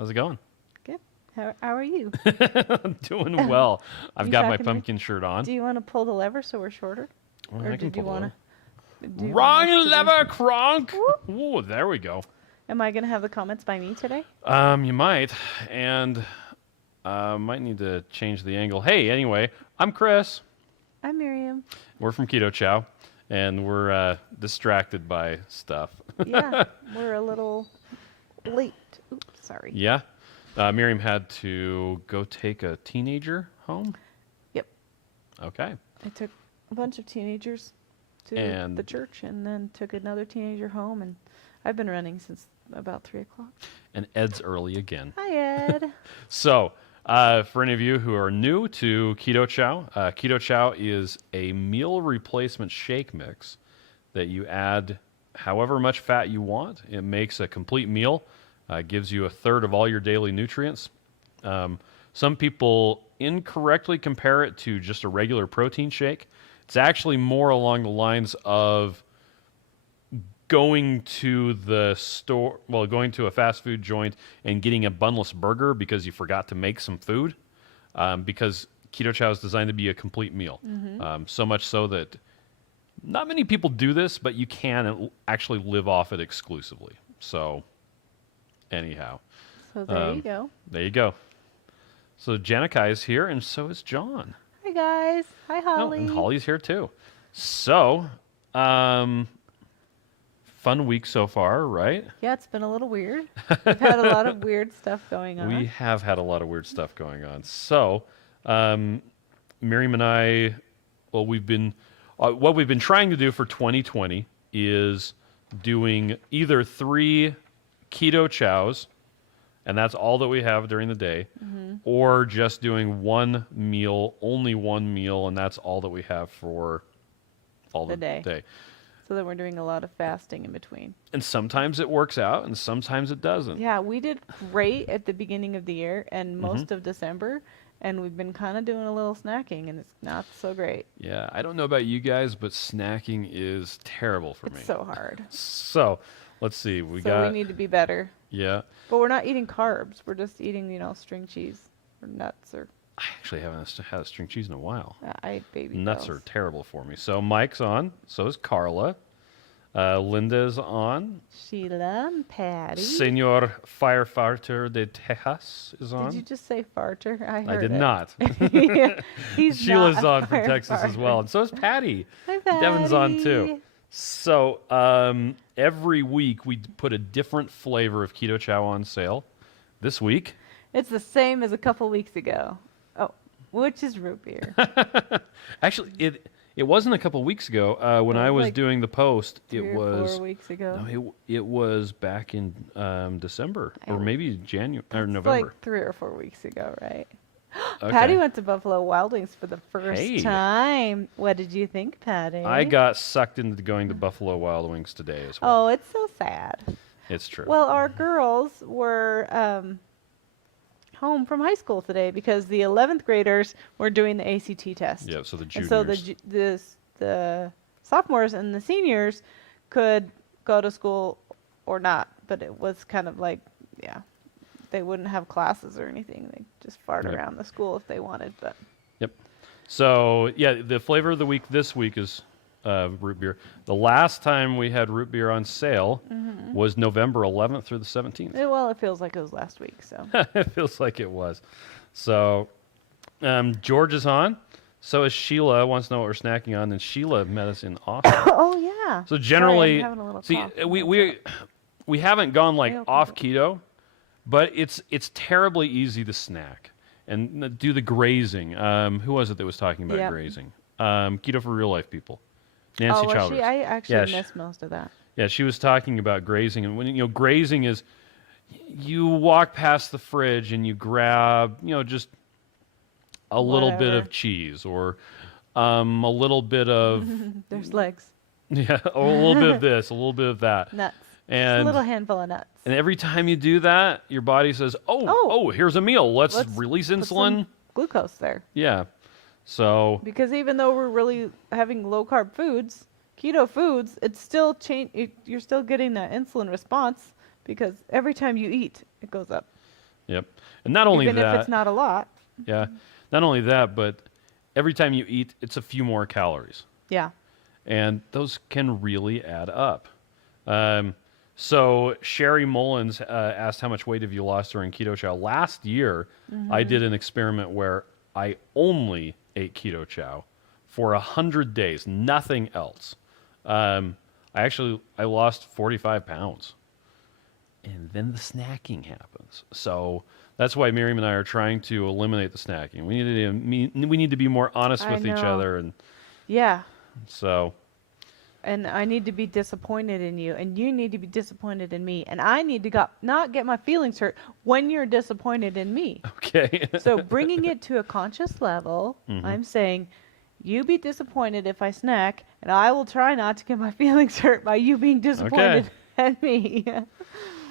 How's it going? Good. How are you? I'm doing well. I've You got my talking to me? pumpkin shirt on. Do you want to pull the lever so we're shorter? Well, Or I can did you pull the want lever. to? Do you want Wrong us to lever, Kronk! Whoop. Ooh, there we go. Am I going to have the comments by me today? You might, and might need to change the angle. Hey, anyway, I'm Chris. I'm Miriam. We're from Keto Chow, and we're distracted by stuff. Yeah, we're a little late. Oops, sorry. Yeah? Miriam had to go take a teenager home? Yep. Okay. I took a bunch of teenagers to And- the church and then took another teenager home. And I've been running since about 3 o'clock. And Ed's early again. Hi, Ed. So, for any of you who are new to Keto Chow is a meal replacement shake mix that you add however much fat you want. It makes a complete meal, gives you a third of all your daily nutrients. Some people incorrectly compare it to just a regular protein shake. It's actually more along the lines of going to the store, going to a fast food joint and getting a bunless burger because you forgot to make some food. Because Keto Chow is designed to be a complete meal. So much so that not many people do this, but you can actually live off it exclusively. So, anyhow. So there you go. There you go. So Janikai is here, and so is John. Hi, guys. Hi, Oh, Holly. and Holly's here too. So, fun week so far, right? Yeah, it's been a little weird. We've had a lot of weird stuff going on. We have had a lot of weird stuff going on. So, Miriam and I, what we've been trying to do for 2020 is doing either 3 keto chows, and that's all that we have during the day, or just doing one meal, only one meal, and that's all that we have for all the day. So then we're doing a lot of fasting in between. And sometimes it works out, and sometimes it doesn't. Yeah, we did great at the beginning of the year and most of December, and we've been kind of doing a little snacking, and it's not so great. Yeah, I don't know about you guys, but snacking is terrible for me. It's so hard. So, let's see. We need to be better. Yeah. But we're not eating carbs. We're just eating, string cheese or nuts or... I actually haven't had a string cheese in a while. I ate baby Nuts bells. are terrible for me. So Mike's on. So is Carla. Linda's on. Sheila and Patty. Senor Firefighter de Texas is on. Did you just say farter? I heard I did it. not. Yeah, he's Sheila's not on a from Texas as firefighter. well. And so is Patty. Hi, Patty. Devin's on too. So every week we put a different flavor of Keto Chow on sale. This week, It's the same as a couple weeks ago. Oh, which is root beer. actually, it wasn't a couple weeks ago when It I was was like doing the post. It 3 or was 4 weeks ago. no, it was back in December or I- maybe January or It's November. like 3 or 4 weeks ago, right? Okay. Patty went to Buffalo Wild Wings for the first Hey. time. What did you think, Patty? I got sucked into going to Buffalo Wild Wings today as well. Oh, it's so sad. It's true. Well, our girls were home from high school today because the 11th graders were doing the ACT test. Yeah, so the And juniors. so the sophomores and the seniors could go to school or not, but it was kind of like, yeah, they wouldn't have classes or anything. They just fart Yep. around the school if they wanted. But Yep. So yeah, the flavor of the week this week is root beer. The last time we had root beer on sale was November 11th through the 17th. it feels like it was last week. So It feels like it was. So George is on. So is Sheila. Wants to know what we're snacking on. And Sheila met us in Austin. oh yeah. So generally, Sorry, I'm having a little see, cough. we haven't gone like I opened off it. keto, but it's terribly easy to snack and do the grazing. Who was it that was talking about Yep. grazing? Keto for Real Life people. Nancy Oh, was Childers. she? I actually Yeah, missed most of that. Yeah, she was talking about grazing, and when grazing is, you walk past the fridge and you grab just a little bit Whatever. of cheese or a little bit of There's legs, yeah, or a little bit of this, a little bit of that, nuts, just a and little handful of nuts. and every time you do that, your body says, "Oh, here's a meal. Let's release put insulin." some glucose there. Yeah, so Because even though we're really having low carb foods, keto foods, it's still you're still getting that insulin response because every time you eat, it goes up. Yep. And not only even that, if it's not a lot. yeah, not only that, but every time you eat, it's a few more calories. Yeah. And those can really add up. So Sherry Mullins asked, how much weight have you lost during Keto Chow? Last year, I did an experiment where I only ate Keto Chow for 100 days, nothing else. I lost 45 pounds. And then the snacking happens. So that's why Miriam and I are trying to eliminate the snacking. We need to be more honest I with each know. other. And Yeah. so, And I need to be disappointed in you, and you need to be disappointed in me, and I need to not get my feelings hurt when you're disappointed in me. okay. So bringing it to a conscious level, I'm saying, you be disappointed if I snack, and I will try not to get my feelings hurt by you being disappointed at me.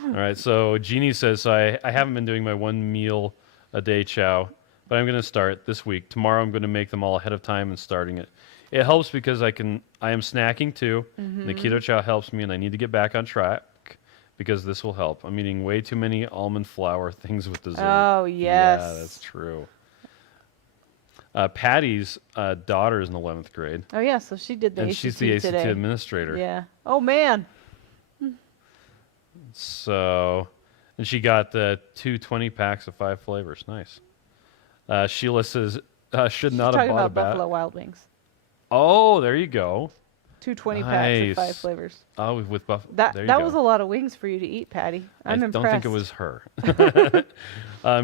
All right, so Jeannie says, so I haven't been doing my 1 meal a day chow, but I'm going to start this week. Tomorrow I'm going to make them all ahead of time and starting it. It helps because I am snacking too. And the Keto Chow helps me, and I need to get back on track because this will help. I'm eating way too many almond flour things with dessert. Oh, yes. Yeah, that's true. Patty's daughter is in 11th grade, Oh, yeah, so she did the and ACT she's the ACT today. administrator. Yeah. Oh, man. So, and she got the 2 20-packs of 5 flavors. Nice. Sheila says, should She's not have talking bought a about bat. Buffalo Wild Wings. Oh, there you go. 2 20-packs of 5 Nice. flavors. Oh, with Buffalo. That there you go. was a lot of wings for you to eat, Patty. I'm I impressed. don't think it was her.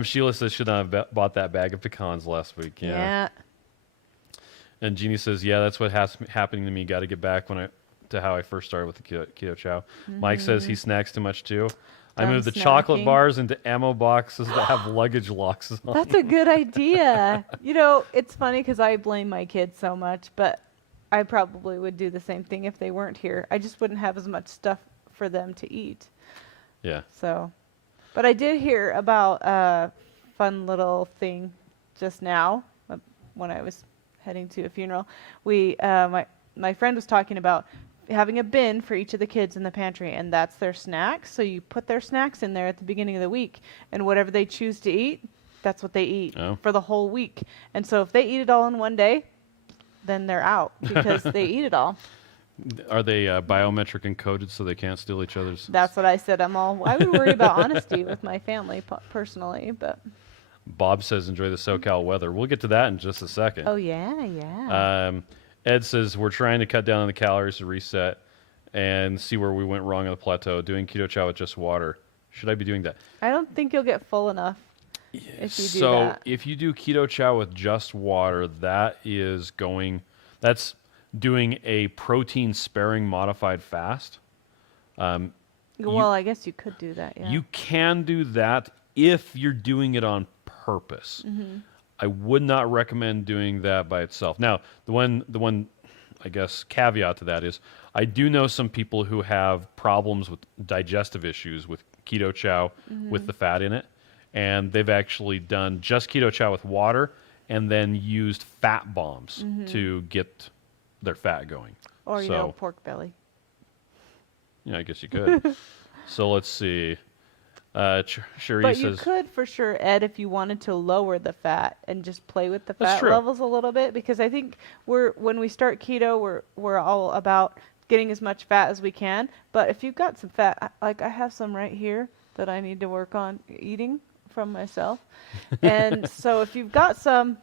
Sheila says, should not have bought that bag of pecans last week. Yeah. And Jeannie says, yeah, that's what happening to me. Got to get back to how I first started with the Keto Chow. Mike says he snacks too much too. I Done moved the chocolate snacking. bars into ammo boxes that have luggage locks on. That's a good idea. You know, it's funny because I blame my kids so much, but I probably would do the same thing if they weren't here. I just wouldn't have as much stuff for them to eat. Yeah. So, but I did hear about a fun little thing just now when I was heading to a funeral. My friend was talking about having a bin for each of the kids in the pantry, and that's their snacks. So you put their snacks in there at the beginning of the week, and whatever they choose to eat, that's what they eat for the whole week. And so if they eat it all in one day, then they're out because they eat it all. Are they biometric encoded so they can't steal each other's? That's what I said. I would worry about honesty with my family personally, but. Bob says, enjoy the SoCal weather. We'll get to that in just a second. Oh, yeah. Ed says, we're trying to cut down on the calories to reset and see where we went wrong on the plateau. Doing Keto Chow with just water. Should I be doing that? I don't think you'll get full enough if you do So that. if you do Keto Chow with just water, that's doing a protein sparing modified fast. Well, I guess you could do that, yeah. You can do that if you're doing it on purpose. I would not recommend doing that by itself. Now, the one I guess caveat to that is I do know some people who have problems with digestive issues with Keto Chow with the fat in it, and they've actually done just Keto Chow with water and then used fat bombs to get their fat going. Or, you know, pork belly. Yeah, I guess you could. So let's see. Cherie But says, you could for sure, Ed, if you wanted to lower the fat and just play with the That's fat true. levels a little bit, because I think when we start keto, we're all about getting as much fat as we can. But if you've got some fat, like I have some right here that I need to work on eating from myself, and so if you've got some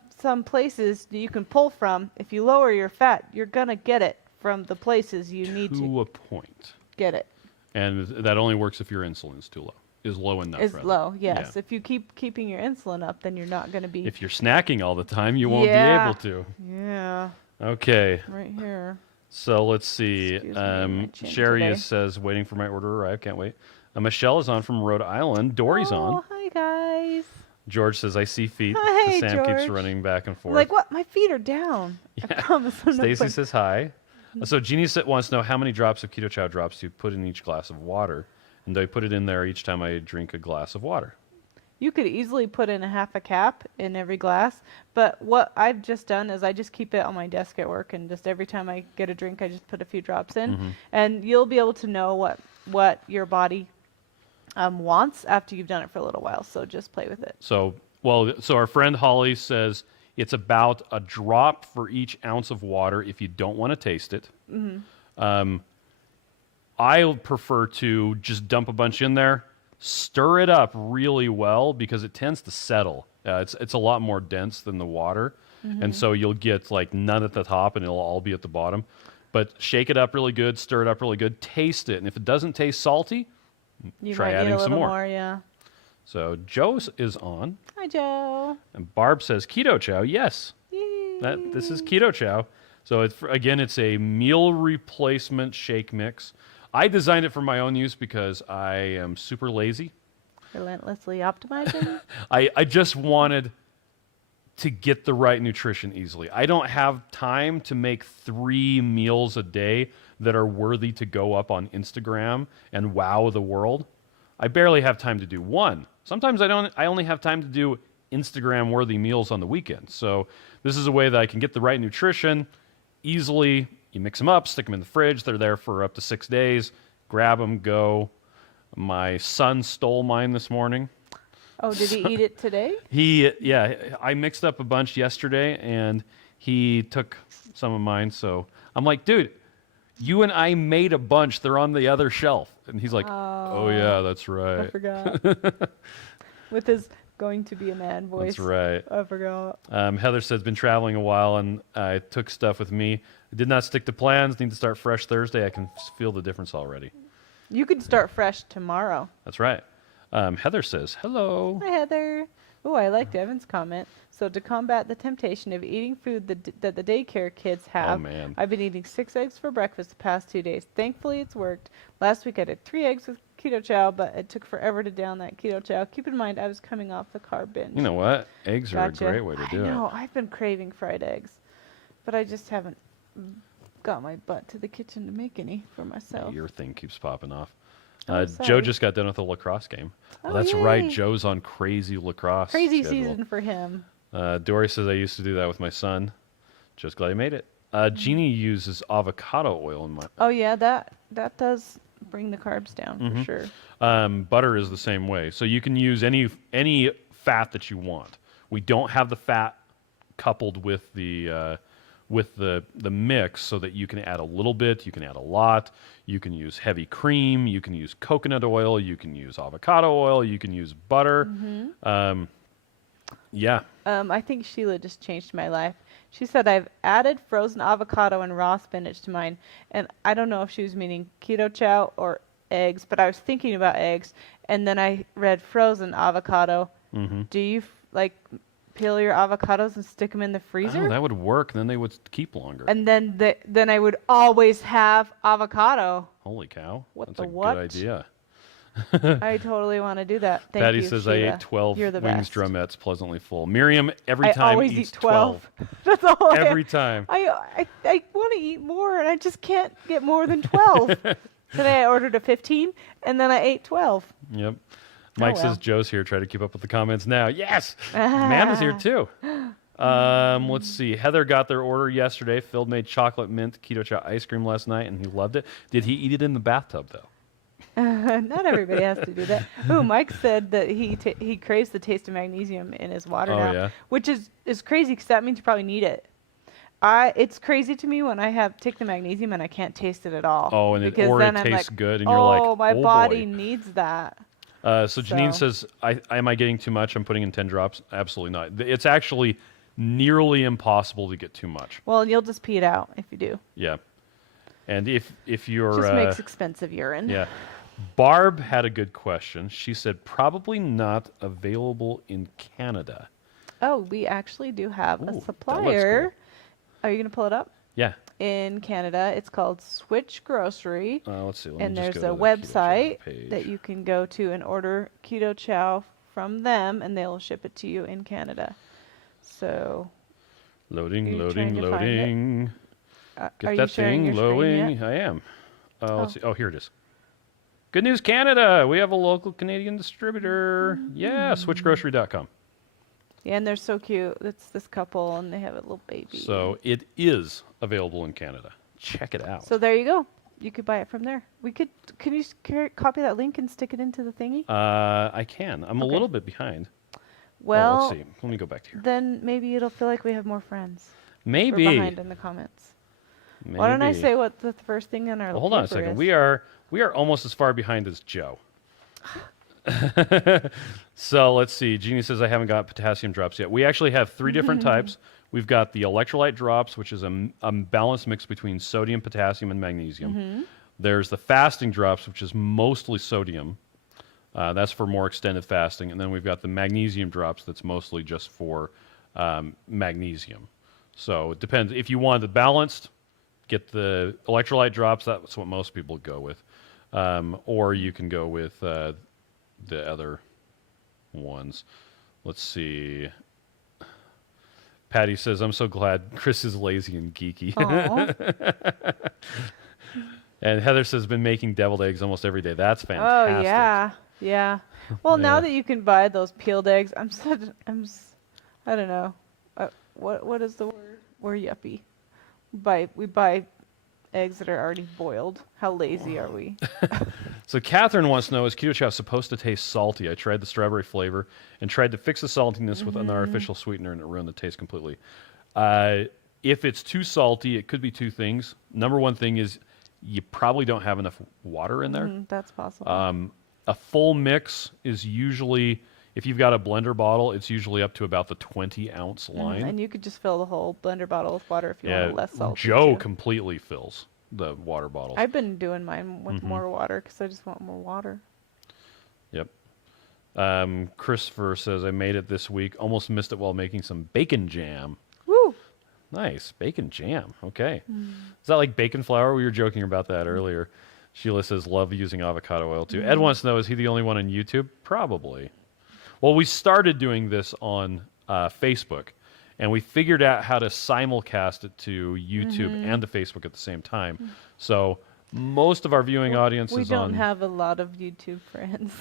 places that you can pull from, if you lower your fat, you're gonna get it from the places you need to to a point. get it. And that only works if your insulin's too low. Is low enough. Is rather. low, yes. Yeah. If you keep keeping your insulin up, then you're not going to be. If you're snacking all the time, you won't be able to. Yeah. Okay. Right here. So let's see. Excuse me, my chin Sherry today. says, waiting for my order to arrive. Can't wait. Michelle is on from Rhode Island. Dory's on. Oh, hi guys. George says, I see feet. Hi, Sam keeps George. running back and I'm forth. like, what? My feet are down. I promise. I'm not Stacy playing. says hi. So Jeannie wants to know how many drops of Keto Chow drops do you put in each glass of water? And do I put it in there each time I drink a glass of water? You could easily put in a half a cap in every glass, but what I've just done is I just keep it on my desk at work, and just every time I get a drink, I just put a few drops in, and you'll be able to know what your body once after you've done it for a little while. So just play with it. So, so our friend Holly says it's about a drop for each ounce of water if you don't want to taste it. I prefer to just dump a bunch in there, stir it up really well because it tends to settle. It's a lot more dense than the water, and so you'll get like none at the top and it'll all be at the bottom. But shake it up really good, stir it up really good, taste it, and if it doesn't taste salty, You try might adding need a some little more. more, yeah. So Joe is on, Hi, Joe. and Barb says Keto Chow. Yes, Yay. this is Keto Chow. So it's a meal replacement shake mix. I designed it for my own use because I am super lazy. Relentlessly optimizing. I just wanted to get the right nutrition easily. I don't have time to make 3 meals a day that are worthy to go up on Instagram and wow the world. I barely have time to do one. Sometimes I only have time to do Instagram worthy meals on the weekends. So this is a way that I can get the right nutrition easily. You mix them up, stick them in the fridge. They're there for up to 6 days. Grab them, go. My son stole mine this morning. Oh, did he eat it today? I mixed up a bunch yesterday, and he took some of mine. So I'm like, dude, you and I made a bunch. They're on the other shelf. And he's like, oh yeah, that's I right. forgot. With his going to be a man voice. That's right. I forgot. Heather says, been traveling a while, and I took stuff with me. I did not stick to plans. Need to start fresh Thursday. I can feel the difference already. You could start fresh tomorrow. That's right. Heather says, hello. Hi, Heather. Oh, I liked Evan's comment. So to combat the temptation of eating food that the daycare kids have, man. I've been eating 6 eggs for breakfast the past 2 days. Thankfully, it's worked. Last week I did 3 eggs with Keto Chow, but it took forever to down that Keto Chow. Keep in mind, I was coming off the carb binge. You know what? Eggs are Gotcha. a great way to do I know. it. I've been craving fried eggs, but I just haven't got my butt to the kitchen to make any for myself. Your thing keeps popping off. Oh, Joe sorry. just got done with a lacrosse game. Oh, That's right. yay. Joe's on crazy lacrosse. Crazy schedule. season for him. Dory says, I used to do that with my son. Just glad I made it. Jeannie uses avocado oil in my... Oh yeah, that does bring the carbs down for sure. Butter is the same way. So you can use any fat that you want. We don't have the fat coupled with the mix so that you can add a little bit, you can add a lot. You can use heavy cream, you can use coconut oil, you can use avocado oil, you can use butter. Yeah. I think Sheila just changed my life. She said I've added frozen avocado and raw spinach to mine, and I don't know if she was meaning Keto Chow or eggs, but I was thinking about eggs, and then I read frozen avocado. Do you peel your avocados and stick them in the freezer? Oh, that would work. Then they would keep longer. And then I would always have avocado. Holy cow. What That's the a what? good idea. I totally want to do that. Thank Patty you, says, Sheila. I ate 12 You're the wings best. drumettes pleasantly full. Miriam, every I time always eats eat 12. 12. That's all Every time. I want to eat more, and I just can't get more than 12. Today I ordered a 15, and then I ate 12. Yep. Mike well. says, Joe's here. Try to keep up with the comments now. Yes! Amanda's here too. Let's see. Heather got their order yesterday. Phil made chocolate mint Keto Chow ice cream last night, and he loved it. Did he eat it in the bathtub, though? Not everybody has to do that. Ooh, Mike said that he craves the taste of magnesium in his water now, yeah? which is crazy because that means you probably need it. It's crazy to me when I take the magnesium and I can't taste it at all. Oh, and because it then I'm tastes like, good, and you're like, oh, my body boy. needs that. So Janine says, am I getting too much? I'm putting in 10 drops. Absolutely not. It's actually nearly impossible to get too much. Well, you'll just pee it out if you do. Yeah. And if you're... Just makes expensive urine. Yeah. Barb had a good question. She said, probably not available in Canada. Oh, we actually do have Ooh, a that supplier. looks Are you going to pull it up? Yeah. In Canada, it's called Switch Grocery. Let's see. Let me And just there's go a to the Keto Chow website page. that you can go to and order Keto Chow from them, and they'll ship it to you in Canada. So, Loading, Are you loading, trying to find it? loading. are Get you that sharing thing your screen loading. yet? I am. Let's see. Oh, here it is. Good news, Canada. We have a local Canadian distributor. Yeah, switchgrocery.com. Yeah, and they're so cute. It's this couple, and they have a little baby. So it is available in Canada. Check it out. So there you go. you could buy it from there. Can you copy that link and stick it into the thingy? I can. I'm a Okay. little bit behind. Well, let's see. Let me go back here. then maybe it'll feel like we have more friends. We're Maybe. behind in the comments. Why don't I Maybe. say what the first thing on our Well, hold on a paper second. is? We are almost as far behind as Joe. So let's see. Jeannie says I haven't got potassium drops yet. We actually have 3 different types. We've got the electrolyte drops, which is a balanced mix between sodium, potassium, and magnesium. There's the fasting drops, which is mostly sodium. That's for more extended fasting. And then we've got the magnesium drops that's mostly just for magnesium. So it depends. If you want it balanced, get the electrolyte drops. That's what most people go with. Or you can go with the other ones. Let's see. Patty says, I'm so glad Chris is lazy and geeky. Aw. And Heather says, been making deviled eggs almost every day. That's fantastic. Oh yeah, yeah. Well, now Yeah. that you can buy those peeled eggs, I don't know. What is the word? We're yuppie. We buy eggs that are already boiled. How lazy are we? So Catherine wants to know, is Keto Chow supposed to taste salty? I tried the strawberry flavor and tried to fix the saltiness with an artificial sweetener, and it ruined the taste completely. If it's too salty, it could be 2 things. Number 1 thing is you probably don't have enough water in there. That's possible. A full mix is usually, if you've got a blender bottle, it's usually up to about the 20-ounce line. And you could just fill the whole blender bottle with water if you want it less salty. Joe too. completely fills the water bottles. I've been doing mine with more water because I just want more water. Yep. Christopher says, I made it this week. Almost missed it while making some bacon jam. Woo! Nice. Bacon jam. Okay. Is that like bacon flour? We were joking about that earlier. Sheila says, love using avocado oil too. Ed wants to know, is he the only one on YouTube? Probably. Well, we started doing this on Facebook, and we figured out how to simulcast it to YouTube and to Facebook at the same time. So most of our viewing audience We is don't on... have a lot of YouTube friends.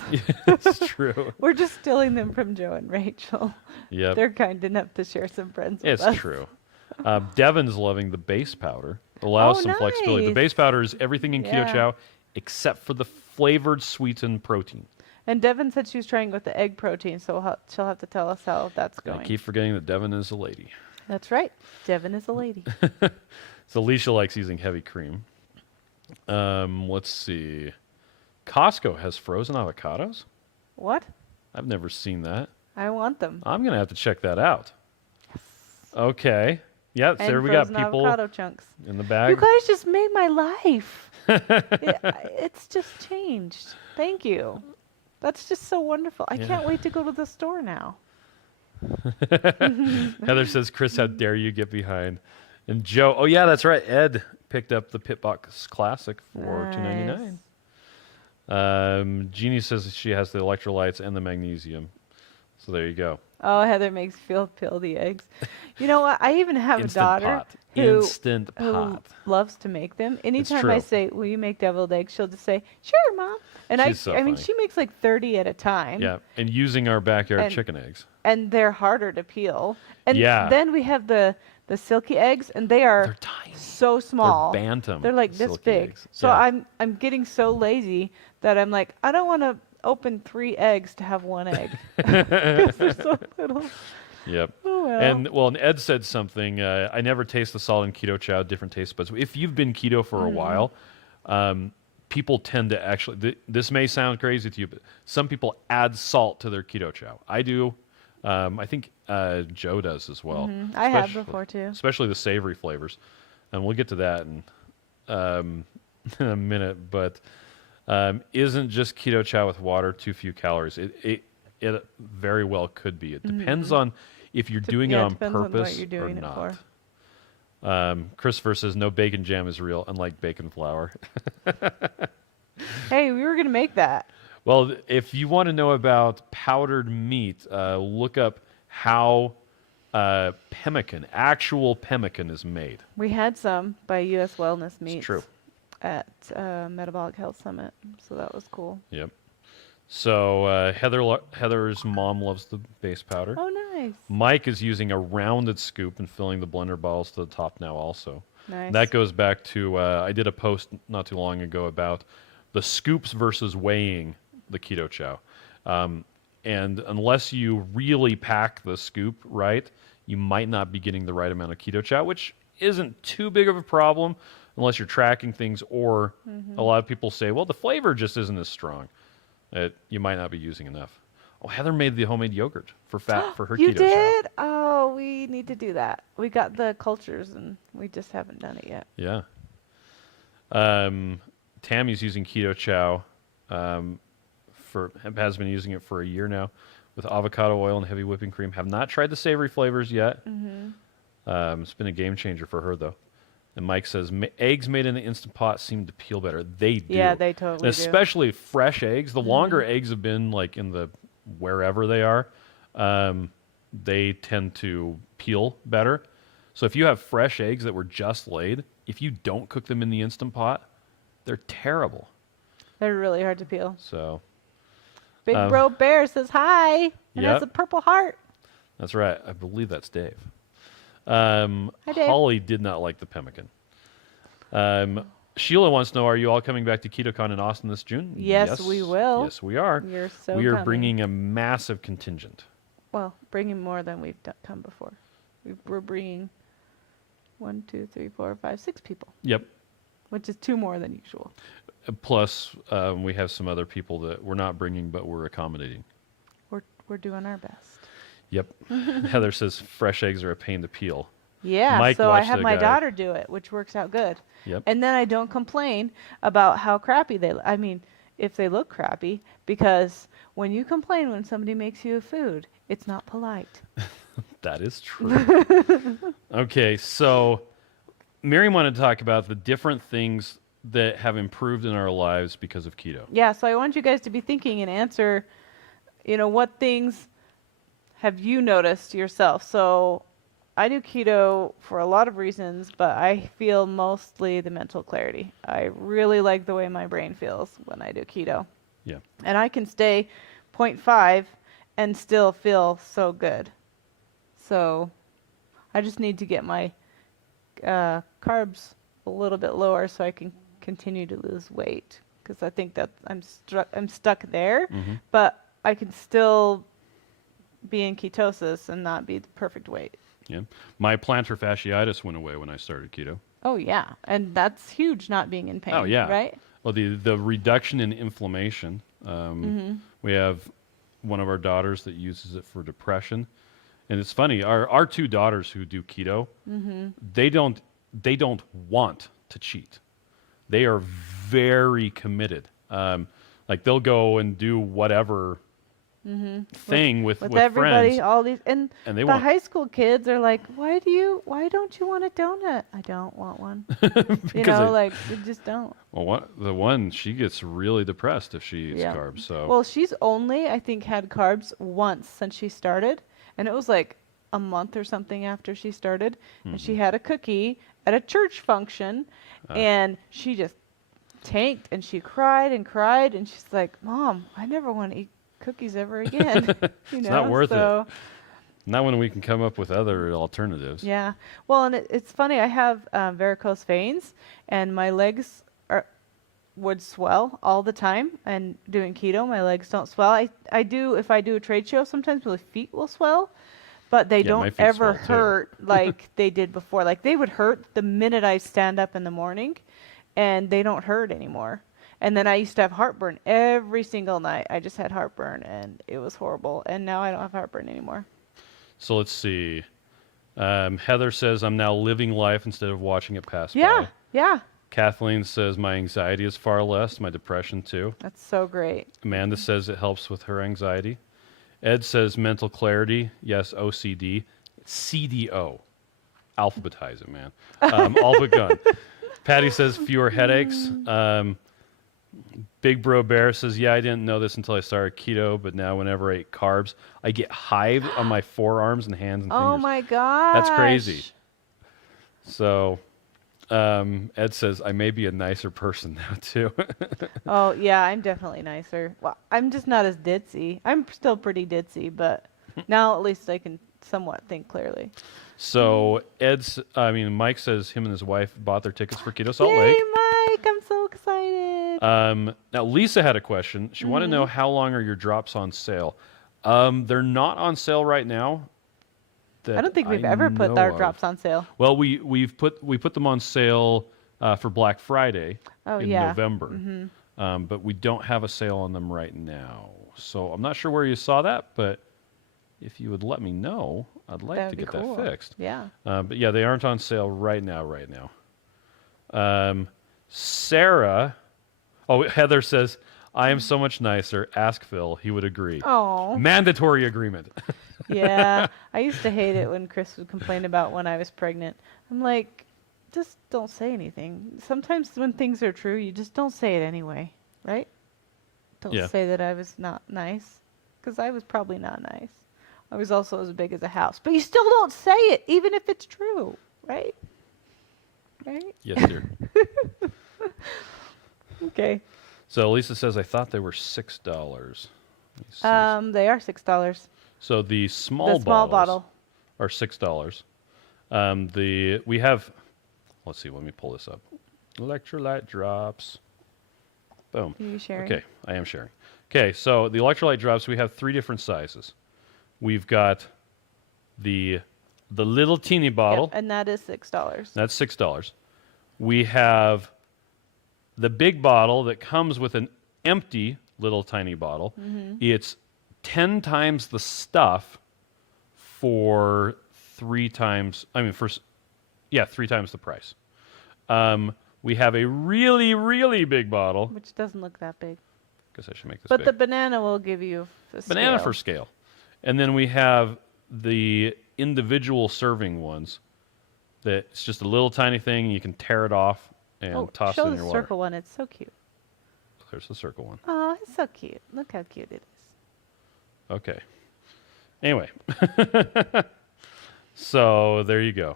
It's true. We're just stealing them from Joe and Rachel. Yep. They're kind enough to share some friends with It's us. true. Devin's loving the base powder. Allows Oh, some flexibility. The nice. base powder is everything in Keto Yeah. Chow except for the flavored sweetened protein. And Devin said she was trying with the egg protein, so she'll have to tell us how that's I going. keep forgetting that Devin is a lady. That's right. Devin is a lady. So Alicia likes using heavy cream. Let's see. Costco has frozen avocados? What? I've never seen that. I want them. I'm going to have to check that out. Okay. Yeah, And there we got frozen people avocado chunks. in the You bag. guys just made my life. It's just changed. Thank you. That's just so wonderful. I Yeah. can't wait to go to the store now. Heather says, Chris, how dare you get behind? And Joe, oh yeah, that's right. Ed picked up the Pitbox Classic for $2.99. Jeannie says she has the electrolytes and the magnesium. So there you go. Oh, Heather makes Phil peel the eggs. You know what? I even have Instant a daughter pot. who Instant pot. loves to make them. Anytime I true. say, "Will you make deviled eggs?" she'll just say, "Sure, Mom." And She's so I mean, funny. she makes like 30 at a time. Yeah, and using our backyard And- chicken eggs. And they're harder to peel. And Yeah. then we have the silky eggs, and they are They're tiny. so small. They're bantam. They're like this silky big. eggs. So Yeah. I'm getting so lazy that I'm like, I don't want to open 3 eggs to have 1 egg because they're so little. Yep. Oh well. And Ed said something. I never taste the salt in Keto Chow. Different taste buds. If you've been keto for a while, people tend to actually. This may sound crazy to you, but some people add salt to their Keto Chow. I do. I think Joe does as well. I have Especially- before too. Especially the savory flavors, and we'll get to that in in a minute. But isn't just Keto Chow with water too few calories? It very well could be. It depends on if you're doing it yeah, it on depends on what purpose you're doing or it not. for. Christopher says no bacon jam is real, unlike bacon flour. Hey, we were gonna make that. Well, if you want to know about powdered meat, look up how pemmican, actual pemmican, is made. We had some by U.S. Wellness Meats. true. At Metabolic Health Summit, so that was cool. Yep. So Heather's mom loves the base powder. Oh, nice. Mike is using a rounded scoop and filling the blender balls to the top now also. Nice. That goes back to I did a post not too long ago about the scoops versus weighing the Keto Chow. And unless you really pack the scoop right, you might not be getting the right amount of Keto Chow, which isn't too big of a problem unless you're tracking things, or a lot of people say, well, the flavor just isn't as strong. You might not be using enough. Oh, Heather made the homemade yogurt for her You Keto Chow. did? Oh, we need to do that. We got the cultures and we just haven't done it yet. Yeah. Tammy's using Keto Chow. Has been using it for a year now with avocado oil and heavy whipping cream. Have not tried the savory flavors yet. It's been a game changer for her though. And Mike says eggs made in the Instant Pot seem to peel better. They do. Yeah, they totally and especially fresh eggs. The longer eggs have been like in the wherever they are, they tend to peel better. So if you have fresh eggs that were just laid, if you don't cook them in the Instant Pot, they're terrible. They're really hard to peel. So Big Bro Bear says hi and has Yep. a purple heart. that's right. I believe that's Dave. Dave. Holly did not like the pemmican. Sheila wants to know, are you all coming back to KetoCon in Austin this June? Yes, we will. Yes, we are. You're so We are coming. bringing a massive contingent. Well, bringing more than we've come before. We're bringing 1, 2, 3, 4, 5, 6 people, Yep. which is 2 more than usual. Plus, we have some other people that we're not bringing, but we're accommodating. We're doing our best. Yep. Heather says fresh eggs are a pain to peel. Yeah, Mike so I watched have a my guy- daughter do it, which works out good. Yep. And then I don't complain about how crappy I mean, if they look crappy, because when you complain when somebody makes you a food, it's not polite. That is true. Okay, so Miriam wanted to talk about the different things that have improved in our lives because of keto. Yeah, so I want you guys to be thinking and answer, what things have you noticed yourself? So I do keto for a lot of reasons, but I feel mostly the mental clarity. I really like the way my brain feels when I do keto. Yeah. And I can stay 0.5 and still feel so good. So I just need to get my carbs a little bit lower so I can continue to lose weight, because I think that I'm stuck there, but I can still be in ketosis and not be the perfect weight. Yeah. My plantar fasciitis went away when I started keto. Oh yeah, and that's huge, not being in pain. Oh, yeah. Right? Well, the reduction in inflammation. We have one of our daughters that uses it for depression, and it's funny. Our 2 daughters who do keto, they don't want to cheat. They are very committed. Like they'll go and do whatever thing with everybody, friends. all these, and they the won't. high school kids are like, why don't you want a donut? I don't want one. Like they just don't. Well, the one, she gets really depressed if she eats Yeah. carbs. So Well, she's only, I think, had carbs once since she started, and it was like a month or something after she started, and she had a cookie at a church function, and she just tanked, and she cried, and she's like, Mom, I never want to eat cookies ever again. It's not worth it. Not when we can come up with other alternatives. Yeah. Well, and it's funny. I have varicose veins, and my legs would swell all the time. And doing keto, my legs don't swell. I do, if I do a trade show, sometimes my feet will swell, but they Yeah, my don't feet ever swell too. hurt like they did before. Like they would hurt the minute I stand up in the morning, and they don't hurt anymore. And then I used to have heartburn every single night. I just had heartburn, and it was horrible. And now I don't have heartburn anymore. So let's see. Heather says, I'm now living life instead of watching it pass Yeah, by. yeah. Kathleen says, my anxiety is far less, my depression too. That's so great. Amanda says it helps with her anxiety. Ed says mental clarity. Yes, OCD. CDO. Alphabetize it, man. All but gone. Patty says fewer headaches. Big Bro Bear says, yeah, I didn't know this until I started keto, but now whenever I eat carbs, I get hives on my forearms and hands and fingers. Oh my gosh. That's crazy. So Ed says, I may be a nicer person now, too. Oh, yeah, I'm definitely nicer. Well, I'm just not as ditzy. I'm still pretty ditzy, but now at least I can somewhat think clearly. So Mike says him and his wife bought their tickets for Keto Salt Yay, Lake. Mike! I'm so excited. Now Lisa had a question. She wanted to know how long are your drops on sale. They're not on sale right now. I don't think we've ever put our drops on sale. Well, we put them on sale for Black Friday in November, but we don't have a sale on them right now. So I'm not sure where you saw that, but if you would let me know, I'd like to get that fixed. Yeah. But yeah, they aren't on sale right now. Sarah, Heather says, I am so much nicer. Ask Phil. He would agree. Oh. Mandatory agreement. Yeah. I used to hate it when Chris would complain about when I was pregnant. I'm like, just don't say anything. Sometimes when things are true, you just don't say it anyway, right? Don't say that I was not nice, because I was probably not nice. I was also as big as a house. But you still don't say it, even if it's true, right? Right? Yes, dear. Okay. So Lisa says, I thought they were $6. They are $6. So the small bottle are $6. We have, let's see, let me pull this up. Electrolyte drops. Boom. Are you sharing? Okay, I am sharing. Okay, so the electrolyte drops, we have 3 different sizes. We've got the little teeny bottle. Yep, and that is $6. That's $6. We have the big bottle that comes with an empty little tiny bottle. It's 10 times the stuff for 3 times, 3 times the price. We have a really, really big bottle. Which doesn't look that big. Guess I should make this But big. the banana will give you the Banana scale. for scale. And then we have the individual serving ones. That it's just a little tiny thing. You can tear it off and toss it in your Show the water. circle one. It's so cute. There's the circle one. Oh, it's so cute. Look how cute it is. Okay. Anyway. So there you go.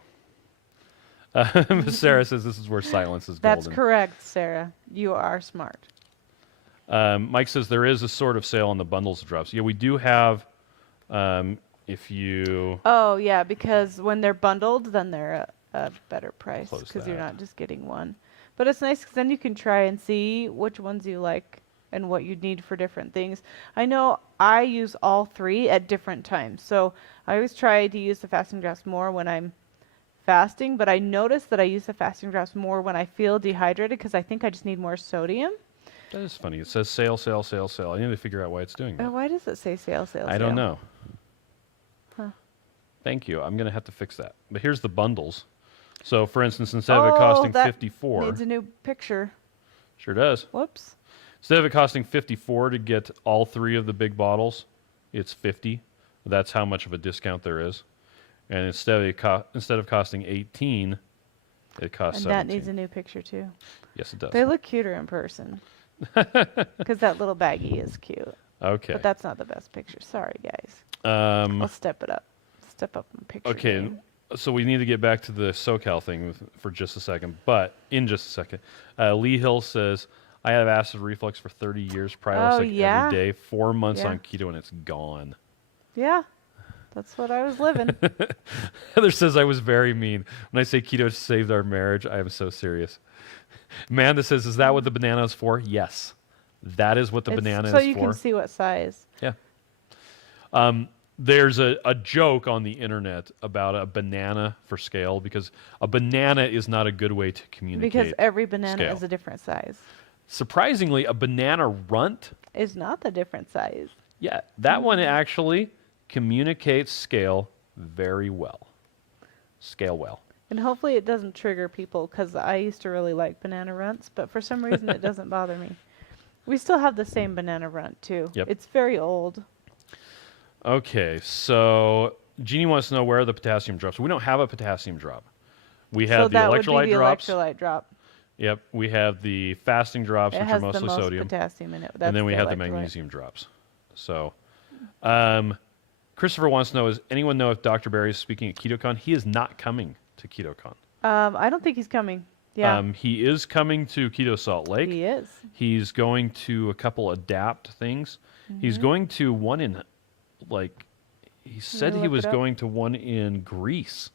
Sarah says this is where silence is golden. That's correct, Sarah. You are smart. Mike says there is a sort of sale on the bundles of drops. Yeah, we do have. If you Oh, yeah, because when they're bundled, then they're a better price Close because you're that. not just getting one. But it's nice because then you can try and see which ones you like and what you need for different things. I know I use all 3 at different times. So I always try to use the fasting drops more when I'm fasting, but I notice that I use the fasting drops more when I feel dehydrated because I think I just need more sodium. that is funny. It says sale, sale, sale, sale. I need to figure out why it's doing that. Why does it say sale, sale, I don't know. Huh. Thank you. I'm going to have to fix that. But here's the bundles. So, for instance, instead of it costing that $54, needs a new picture. sure does. Whoops. Instead of it costing $54 to get all 3 of the big bottles, it's $50. That's how much of a discount there is. And instead of costing $18, it costs And that $17. needs a new picture too. Yes, it does. They look cuter in person. Because that little baggie is cute. Okay. But that's not the best picture. Sorry, guys. I'll step it up. Step up my picture. Okay, game. so we need to get back to the SoCal thing for just a second. But in just a second, Lee Hill says, I have acid reflux for 30 years, Prilosec yeah? every day, 4 months Yeah. on keto, and it's gone. Yeah. That's what I was living. Heather says I was very mean. When I say keto saved our marriage, I am so serious. Amanda says, is that what the banana is for? Yes. That is what the banana is for. So you can see what size. Yeah. There's a joke on the internet about a banana for scale because a banana is not a good way to communicate. Because every banana scale. is a different size. Surprisingly, a banana runt, Is not the different size. yeah, that one actually communicates scale very well. Scale well. And hopefully it doesn't trigger people because I used to really like banana runts, but for some reason it doesn't bother me. We still have the same banana runt too. Yep. It's very old. Okay, so Jeannie wants to know where are the potassium drops. We don't have a potassium drop. We have So the that would be electrolyte the drops. electrolyte drop. Yep, we have the fasting drops, It which are has the mostly most sodium. potassium in it. And That's then we have the electrolyte. magnesium drops. So, Christopher wants to know, does anyone know if Dr. Barry is speaking at KetoCon? He is not coming to KetoCon. I don't think he's coming. Yeah, He is coming to Keto Salt Lake. he is. He's going to a couple adapt things. Mm-hmm. He's going to one in, like, he said me he look was it up? going to one in Greece.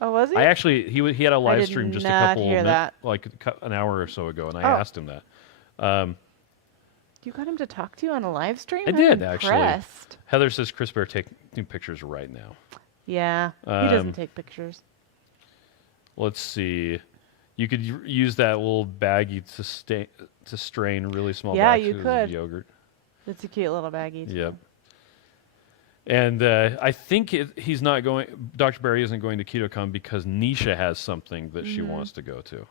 Oh, was he? I actually he had a live did stream just a not couple hear that. like an hour or so ago, and I Oh. asked him that. You got him to talk to you on a live stream? I I'm did actually. impressed. Heather says Chris Bear taking pictures right now. Yeah, he doesn't take pictures. Let's see. You could use that little baggie to strain really small Yeah, batches you of could. yogurt. It's a cute little baggie. Too. Yep. And I think he's not going. Dr. Barry isn't going to KetoCon because Nisha has something that she wants to go to.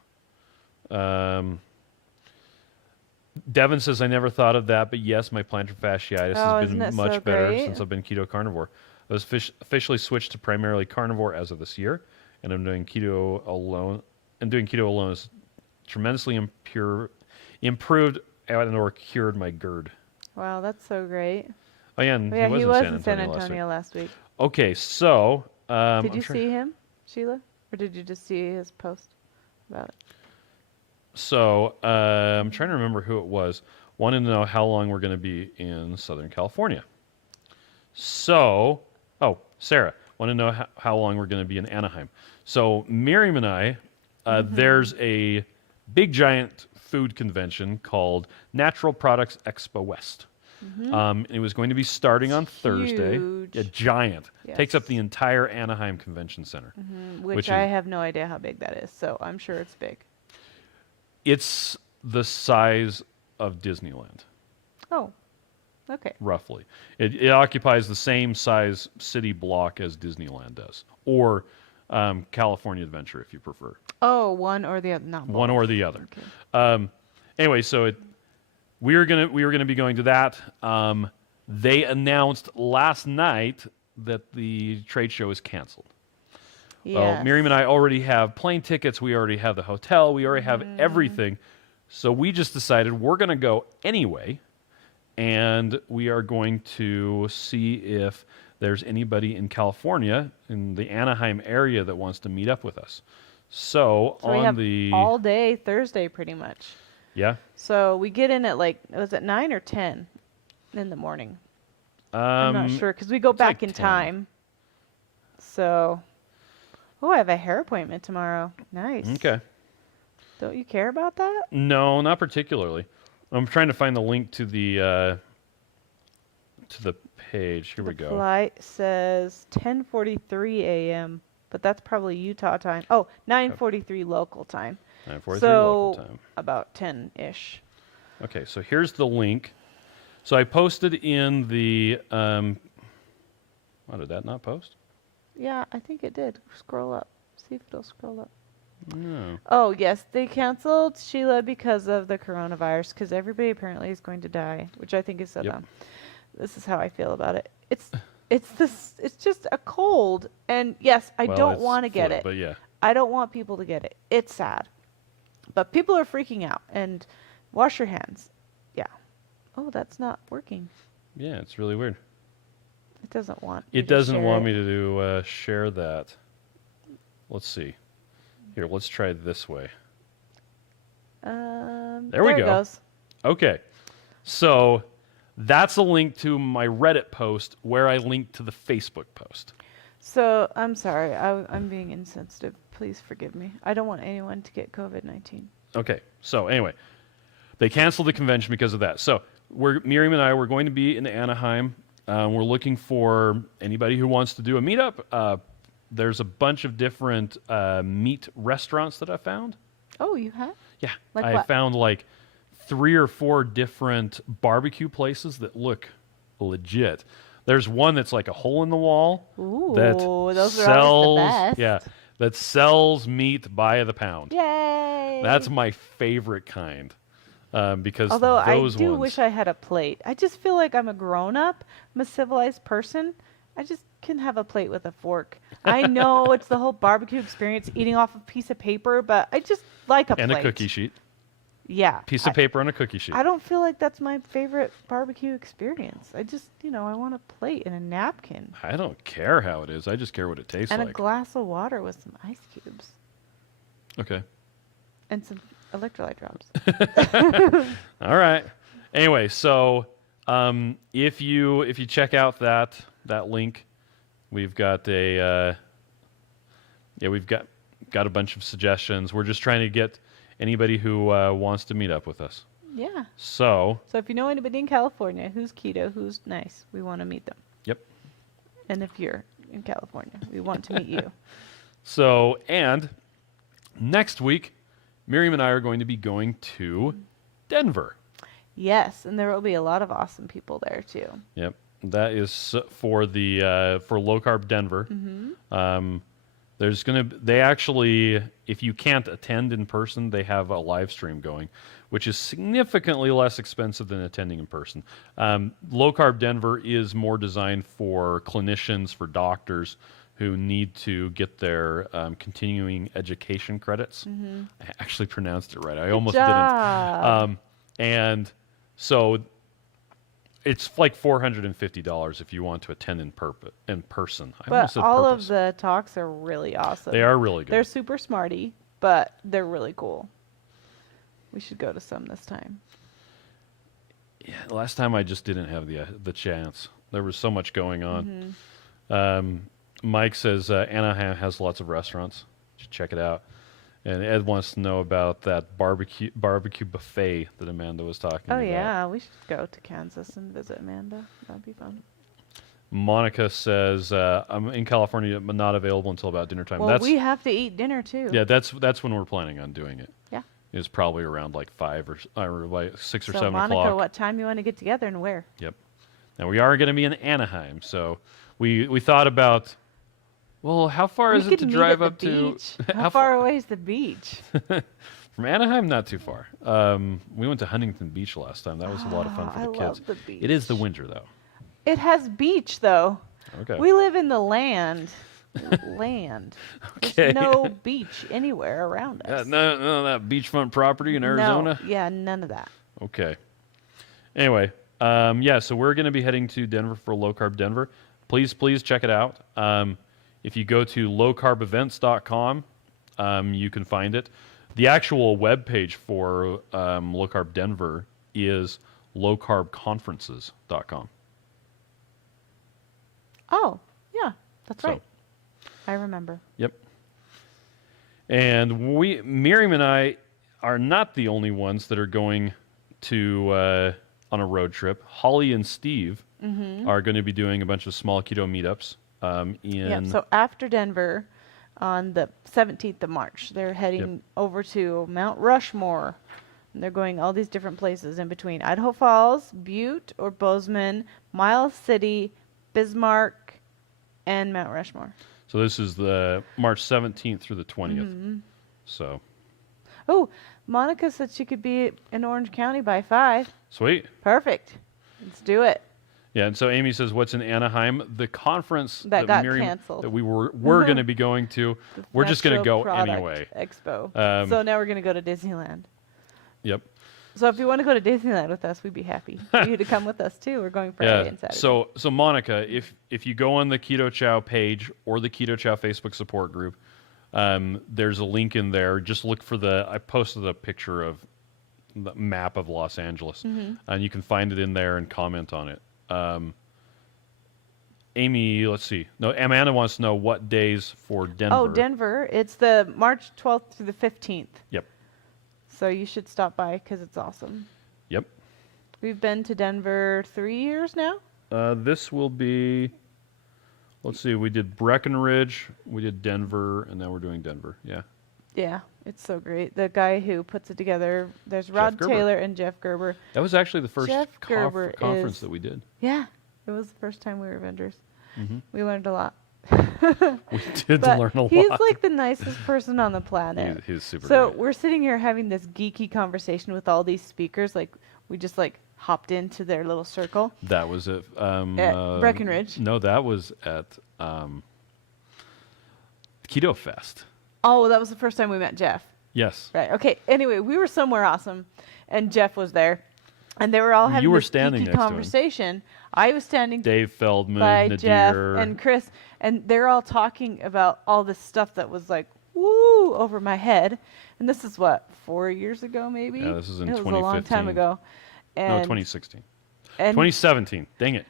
Devin says, I never thought of that, but yes, my plantar fasciitis has isn't been it much so better great? since I've been keto carnivore. I was officially switched to primarily carnivore as of this year, and I'm doing keto alone. And doing keto alone has tremendously improved and/or cured my GERD. Wow, that's so great. Oh yeah, and Oh, yeah, he was in San Antonio last week. Okay, so Did you see him, Sheila, or did you just see his post about it? So I'm trying to remember who it was. Wanted to know how long we're going to be in Southern California. So, Sarah wanted to know how long we're going to be in Anaheim. So Miriam and I, there's a big giant food convention called Natural Products Expo West. It was going to be starting on Thursday. Huge. A giant. Yes. Takes up the entire Anaheim Convention Center. Which I have no idea how big that is, so I'm sure it's big. It's the size of Disneyland, Oh, okay. roughly. It occupies the same size city block as Disneyland does, or California Adventure, if you prefer. Oh, one or the other, not both. One or the other. Okay. Anyway, so we were gonna be going to that. They announced last night that the trade show is canceled. Well, Yes. Miriam and I already have plane tickets. We already have the hotel. We already have everything. So we just decided we're going to go anyway, and we are going to see if there's anybody in California, in the Anaheim area, that wants to meet up with us. So we on have the... all day Thursday, pretty much. Yeah? So we get in at was it 9 or 10 in the morning? I'm not sure, because we go back like in 10. time. So... Oh, I have a hair appointment tomorrow. Nice. Okay. Don't you care about that? No, not particularly. I'm trying to find the link to the page. Here we go. Flight says 10:43 a.m., but that's probably Utah time. Oh, 9:43 local time. 9:43 So local time. about 10-ish. Okay, so here's the link. So I posted in the... Why did that not post? Yeah, I think it did. Scroll up. See if it'll scroll up. No. Oh, yes, they canceled Sheila because of the coronavirus, because everybody apparently is going to die, which I think is so Yep. dumb. This is how I feel about it. It's just a cold, and yes, I Well, don't it's want to get flu, it. But yeah. I don't want people to get it. It's sad. But people are freaking out, and wash your hands. Yeah. Oh, that's not working. Yeah, it's really weird. It doesn't want me It to doesn't share want it. me to do share that. Let's see. Here, let's try it this way. There we it go. goes. Okay. So that's a link to my Reddit post where I linked to the Facebook post. So, I'm sorry. I'm being insensitive. Please forgive me. I don't want anyone to get COVID-19. Okay. So anyway, they canceled the convention because of that. So Miriam and I were going to be in Anaheim. We're looking for anybody who wants to do a meetup. There's a bunch of different meat restaurants that I found. Oh, you have? Yeah, Like I what? found like 3 or 4 different barbecue places that look legit. There's one that's like a hole in the wall Ooh, that those are sells, always the best. yeah, that sells meat by the pound. Yay! That's my favorite kind. Because Although those I do ones, wish I had a plate. I just feel like I'm a grown-up. I'm a civilized person. I just can have a plate with a fork. I know it's the whole barbecue experience, eating off a piece of paper, but I just like a plate. and a cookie sheet, Yeah. piece of paper on a cookie sheet. I don't feel like that's my favorite barbecue experience. I just, I want a plate and a napkin I don't care how it is. I just care what it tastes and a like. glass of water with some ice cubes Okay. and some electrolyte drops. All right. Anyway, so if you check out that link, We've got we've got a bunch of suggestions. We're just trying to get anybody who wants to meet up with us. Yeah. So, So if you know anybody in California who's keto, who's nice, we want to meet them. yep. And if you're in California, we want to meet you. So, and next week, Miriam and I are going to be going to Denver. Yes, and there will be a lot of awesome people there too. Yep. That is for the for Low Carb Denver. There's going to they actually, if you can't attend in person, they have a live stream going, which is significantly less expensive than attending in person. Low Carb Denver is more designed for clinicians, for doctors who need to get their continuing education credits. I actually pronounced it right. I almost didn't. And so it's like $450 if you want to attend in person. I almost But said all purpose. of the talks are really awesome. They are really good. They're super smarty, but they're really cool. We should go to some this time. Yeah, last time I just didn't have the chance. There was so much going on. Mike says Anaheim has lots of restaurants. You should check it out. And Ed wants to know about that barbecue buffet that Amanda was talking about. Oh yeah, we should go to Kansas and visit Amanda. That'd be fun. Monica says I'm in California, but not available until about dinner time. Well, we have to eat dinner too. Yeah, that's when we're planning on doing it. Yeah. It's probably around like 5 or like 6 or 7 Monica, o'clock. what time you want to get together and where? Yep. Now we are going to be in Anaheim, so we thought about. Well, how far is it to drive up to? How far away is the beach? From Anaheim, not too far. We went to Huntington Beach last time. That was a lot of fun for the I kids. love the beach. It is the winter though. It has beach though. Okay. We live in the land. Land. Okay. There's no beach anywhere around us. None of that beachfront property in Arizona. No, yeah, none of that. Okay. Anyway, yeah. So we're going to be heading to Denver for Low Carb Denver. Please check it out. If you go to lowcarbevents.com, you can find it. The actual web page for Low Carb Denver is lowcarbconferences.com. Oh, yeah, that's So- right. I remember. Yep. And Miriam and I are not the only ones that are going to on a road trip. Holly and Steve are going to be doing a bunch of small keto meetups. Yep, so after Denver, on the 17th of March, they're heading over to Mount Rushmore. And they're going all these different places in between Idaho Falls, Butte or Bozeman, Miles City, Bismarck, and Mount Rushmore. So this is the March 17th through the 20th. So. Oh, Monica said she could be in Orange County by 5. Sweet. Perfect. Let's do it. Yeah, and so Amy says, "What's in Anaheim?" The conference That got Miriam, canceled. that we were going to be going to. We're just going to Natural go Product anyway. Expo. So now we're going to go to Disneyland. Yep. So if you want to go to Disneyland with us, we'd be happy for you to come with us too. We're going Friday and Saturday. So Monica, if you go on the Keto Chow page or the Keto Chow Facebook support group, there's a link in there. Just look for I posted a picture of the map of Los Angeles, and you can find it in there and comment on it. Amy, let's see. No, Amanda wants to know what days for Denver. Oh, Denver. It's the March 12th through the 15th. Yep. So you should stop by because it's awesome. Yep. We've been to Denver 3 years now. This will be, let's see, we did Breckenridge, we did Denver, and now we're doing Denver. Yeah. Yeah, it's so great. The guy who puts it together, there's Rod Gerber. Taylor and Jeff Gerber. That was actually the first Jeff Gerber conference is- that we did. Yeah, it was the first time we were vendors. Mm-hmm. We learned a lot. We did But learn a lot. he's like the nicest person on the planet. He's super So great. we're sitting here having this geeky conversation with all these speakers. Like we just like hopped into their little circle. That was at Breckenridge. No, that was at Keto Fest. Oh, well, that was the first time we met Jeff. Yes. Right. Okay. Anyway, we were somewhere awesome, and Jeff was there, and they were all having You were this standing geeky next to him. conversation. I was standing Dave Feldman, by Nadir. Jeff and Chris, and they're all talking about all this stuff that was like woo over my head. And this is what 4 years ago, maybe. Yeah, this is in It was a long time 2015. ago. No, And 2016. And 2017. Dang it.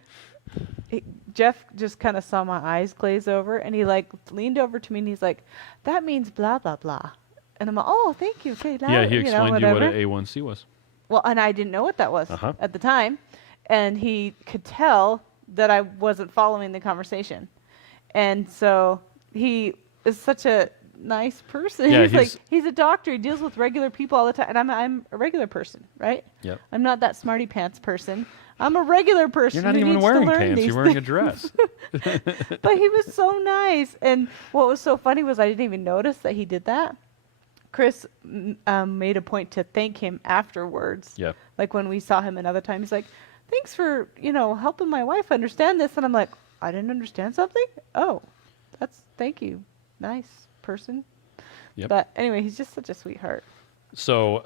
Jeff just kind of saw my eyes glaze over, and he like leaned over to me, and he's like, "That means blah blah blah," and I'm like, "Oh, thank you, okay, Yeah, he explained to you what whatever." an A1C was. Well, and I didn't know what that was Uh-huh. at the time, and he could tell that I wasn't following the conversation, and so he is such a nice person. Yeah, he's a doctor. He deals with regular people all the time, and I'm a regular person, right? Yep. I'm not that smarty pants person. I'm a regular person. You're not who even needs wearing to learn pants. these You're wearing a things. dress. But he was so nice, and what was so funny was I didn't even notice that he did that. Chris made a point to thank him afterwards. Yeah. Like when we saw him another time, he's like, "Thanks for helping my wife understand this," and I'm like, "I didn't understand something? Oh, thank you, nice person." Yep. But anyway, he's just such a sweetheart. So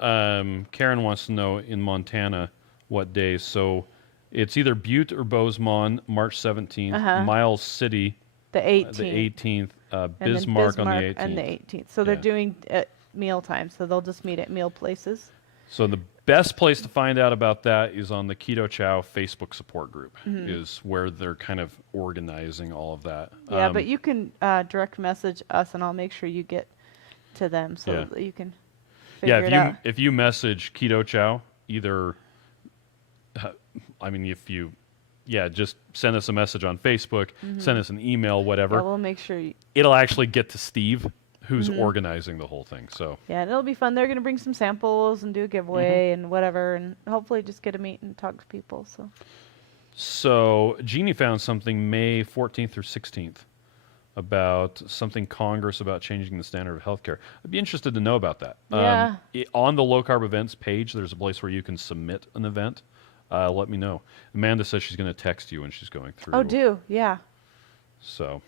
Karen wants to know in Montana what days. So it's either Butte or Bozeman, March 17th, Uh-huh. Miles City, The 18th. the 18th, And then Bismarck on the Bismarck 18th. and the 18th. So they're Yeah. doing at meal time, so they'll just meet at meal places. So the best place to find out about that is on the Keto Chow Facebook support group, is where they're kind of organizing all of that. Yeah, but you can direct message us, and I'll make sure you get to them so Yeah. that you can yeah, figure it out. if you message Keto Chow, either, just send us a message on Facebook, send us an email, whatever. Yeah, we'll make sure. It'll actually get to Steve, who's organizing the whole thing. So Yeah, and it'll be fun. They're going to bring some samples and do a giveaway and whatever, and hopefully just get to meet and talk to people. So Jeannie found something May 14th through 16th about something Congress about changing the standard of healthcare. I'd be interested to know about that. Yeah. On the low carb events page, there's a place where you can submit an event. Let me know. Amanda says she's going to text you when she's going through. Oh, do yeah. So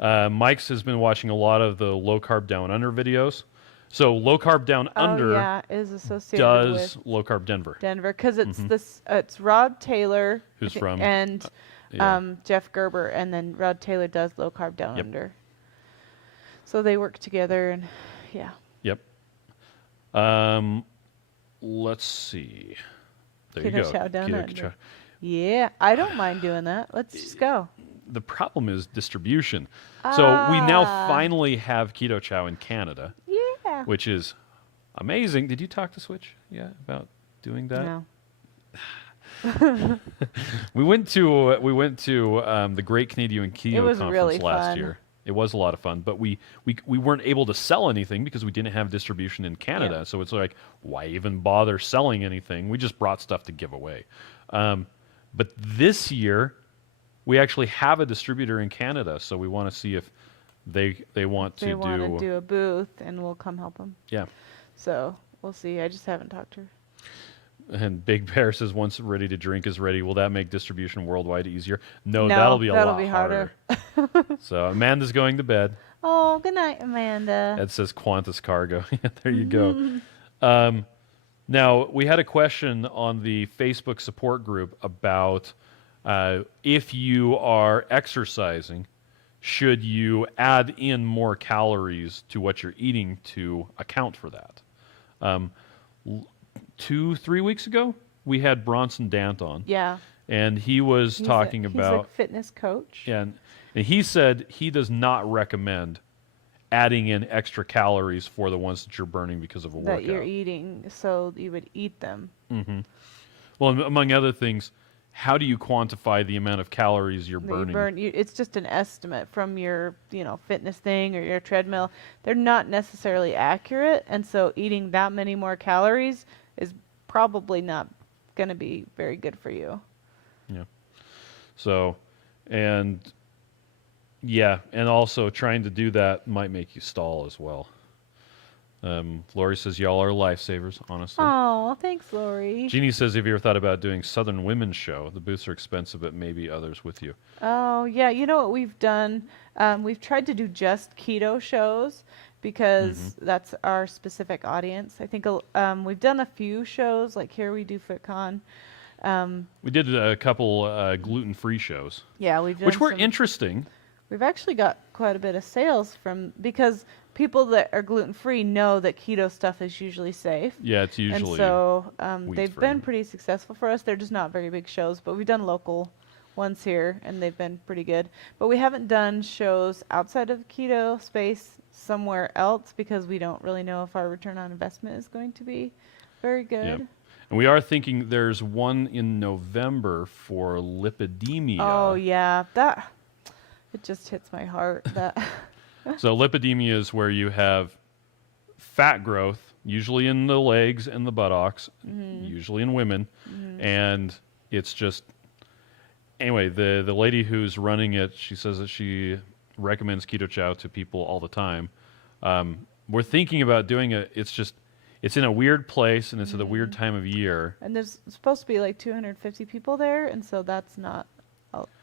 Mike's has been watching a lot of the low carb down under videos. So low carb down under Oh, yeah, is associated does with low carb Denver. Denver because it's it's Rod Taylor, Who's I think, from- and yeah. Jeff Gerber, and then Rod Taylor does low carb down Yep. under. So they work together, and yeah. Yep. Let's see. There you Keto go. Chow down Keto under. Chow. Yeah, I don't mind doing that. Let's just go. The problem is distribution. So we now finally have Keto Chow in Canada, Yeah. which is amazing. Did you talk to Switch about doing that? No. We went to the Great Canadian Keto It was Conference really last fun. year. It was a lot of fun, but we weren't able to sell anything because we didn't have distribution in Canada. Yeah. So it's like, why even bother selling anything? We just brought stuff to give away. But this year, we actually have a distributor in Canada, so we want to see if they want They to want to do a booth, and we'll come help them. Yeah. So we'll see. I just haven't talked to her. And Big Bear says, once Ready to Drink is ready, will that make distribution worldwide easier? No, No, that'll be a that'll lot be harder. So Amanda's going to bed. Oh, good night, Amanda. That says Qantas Cargo. There you go. Now, we had a question on the Facebook support group about if you are exercising, should you add in more calories to what you're eating to account for that? 2-3 weeks ago, we had Bronson Dant on. Yeah. And he was talking he's about... a fitness coach. And he said he does not recommend adding in extra calories for the ones that you're burning because of a workout. That you're eating, so you would eat them. Well, among other things, how do you quantify the amount of calories you're burning? It's just an estimate from your, fitness thing or your treadmill. They're not necessarily accurate, and so eating that many more calories is probably not going to be very good for you. Yeah. So, and also trying to do that might make you stall as well. Lori says, y'all are lifesavers, honestly. Oh, thanks, Lori. Jeannie says, have you ever thought about doing Southern Women's Show? The booths are expensive, but maybe others with you. Oh, yeah. You know what we've done? We've tried to do just keto shows because that's our specific audience. I think we've done a few shows, like here we do FitCon. We did a couple gluten-free shows. Yeah, we've done which were some- interesting. We've actually got quite a bit of sales because people that are gluten-free know that keto stuff is usually safe. Yeah, it's usually And so they've wheat-free. been pretty successful for us. They're just not very big shows, but we've done local ones here, and they've been pretty good. But we haven't done shows outside of keto space somewhere else because we don't really know if our return on investment is going to be very Yeah. good. And we are thinking there's one in November for lipidemia. Oh yeah, that it just hits my heart. That So lipidemia is where you have fat growth, usually in the legs and the buttocks, usually in women, and it's just anyway. The lady who's running it, she says that she recommends Keto Chow to people all the time. We're thinking about doing it. It's in a weird place and it's at a weird time of year. and there's supposed to be like 250 people there, and so that's not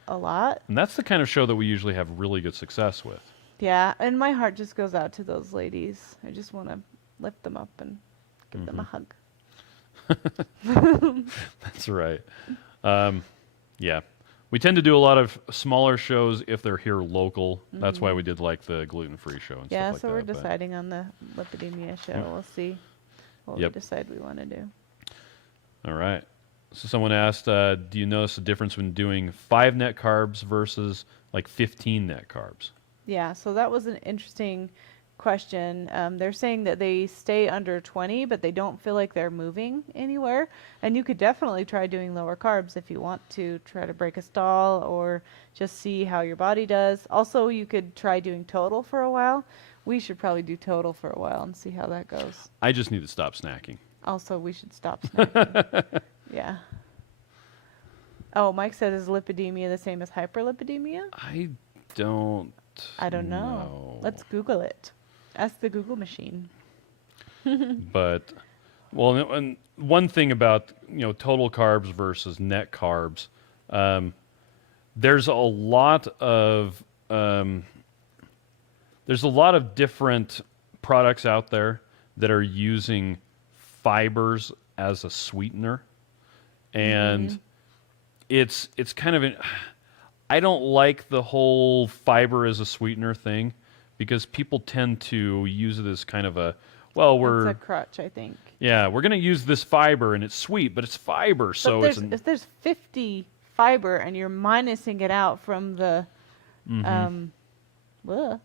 a lot. And that's the kind of show that we usually have really good success with. Yeah, and my heart just goes out to those ladies. I just want to lift them up and give them a hug. That's right. Yeah. We tend to do a lot of smaller shows if they're here local. That's why we did like the gluten-free show and Yeah, stuff like so that. we're but- deciding on the lipidemia show. We'll see what Yep. we decide we want to do. All right. So someone asked, do you notice the difference when doing 5 net carbs versus like 15 net carbs? Yeah, so that was an interesting question. They're saying that they stay under 20, but they don't feel like they're moving anywhere. And you could definitely try doing lower carbs if you want to try to break a stall or just see how your body does. Also, you could try doing total for a while. We should probably do total for a while and see how that goes. I just need to stop snacking. Also, we should stop snacking. Yeah. Oh, Mike said, is lipidemia the same as hyperlipidemia? I don't know. Let's Google it. Ask the Google machine. But well, and one thing about total carbs versus net carbs, there's a lot of different products out there that are using fibers as a sweetener, and it's kind of I don't like the whole fiber as a sweetener thing because people tend to use it as kind of a It's a crutch, I think. we're going to use this fiber and it's sweet, but it's fiber, so But if there's 50 fiber and you're minusing it out from the bleh.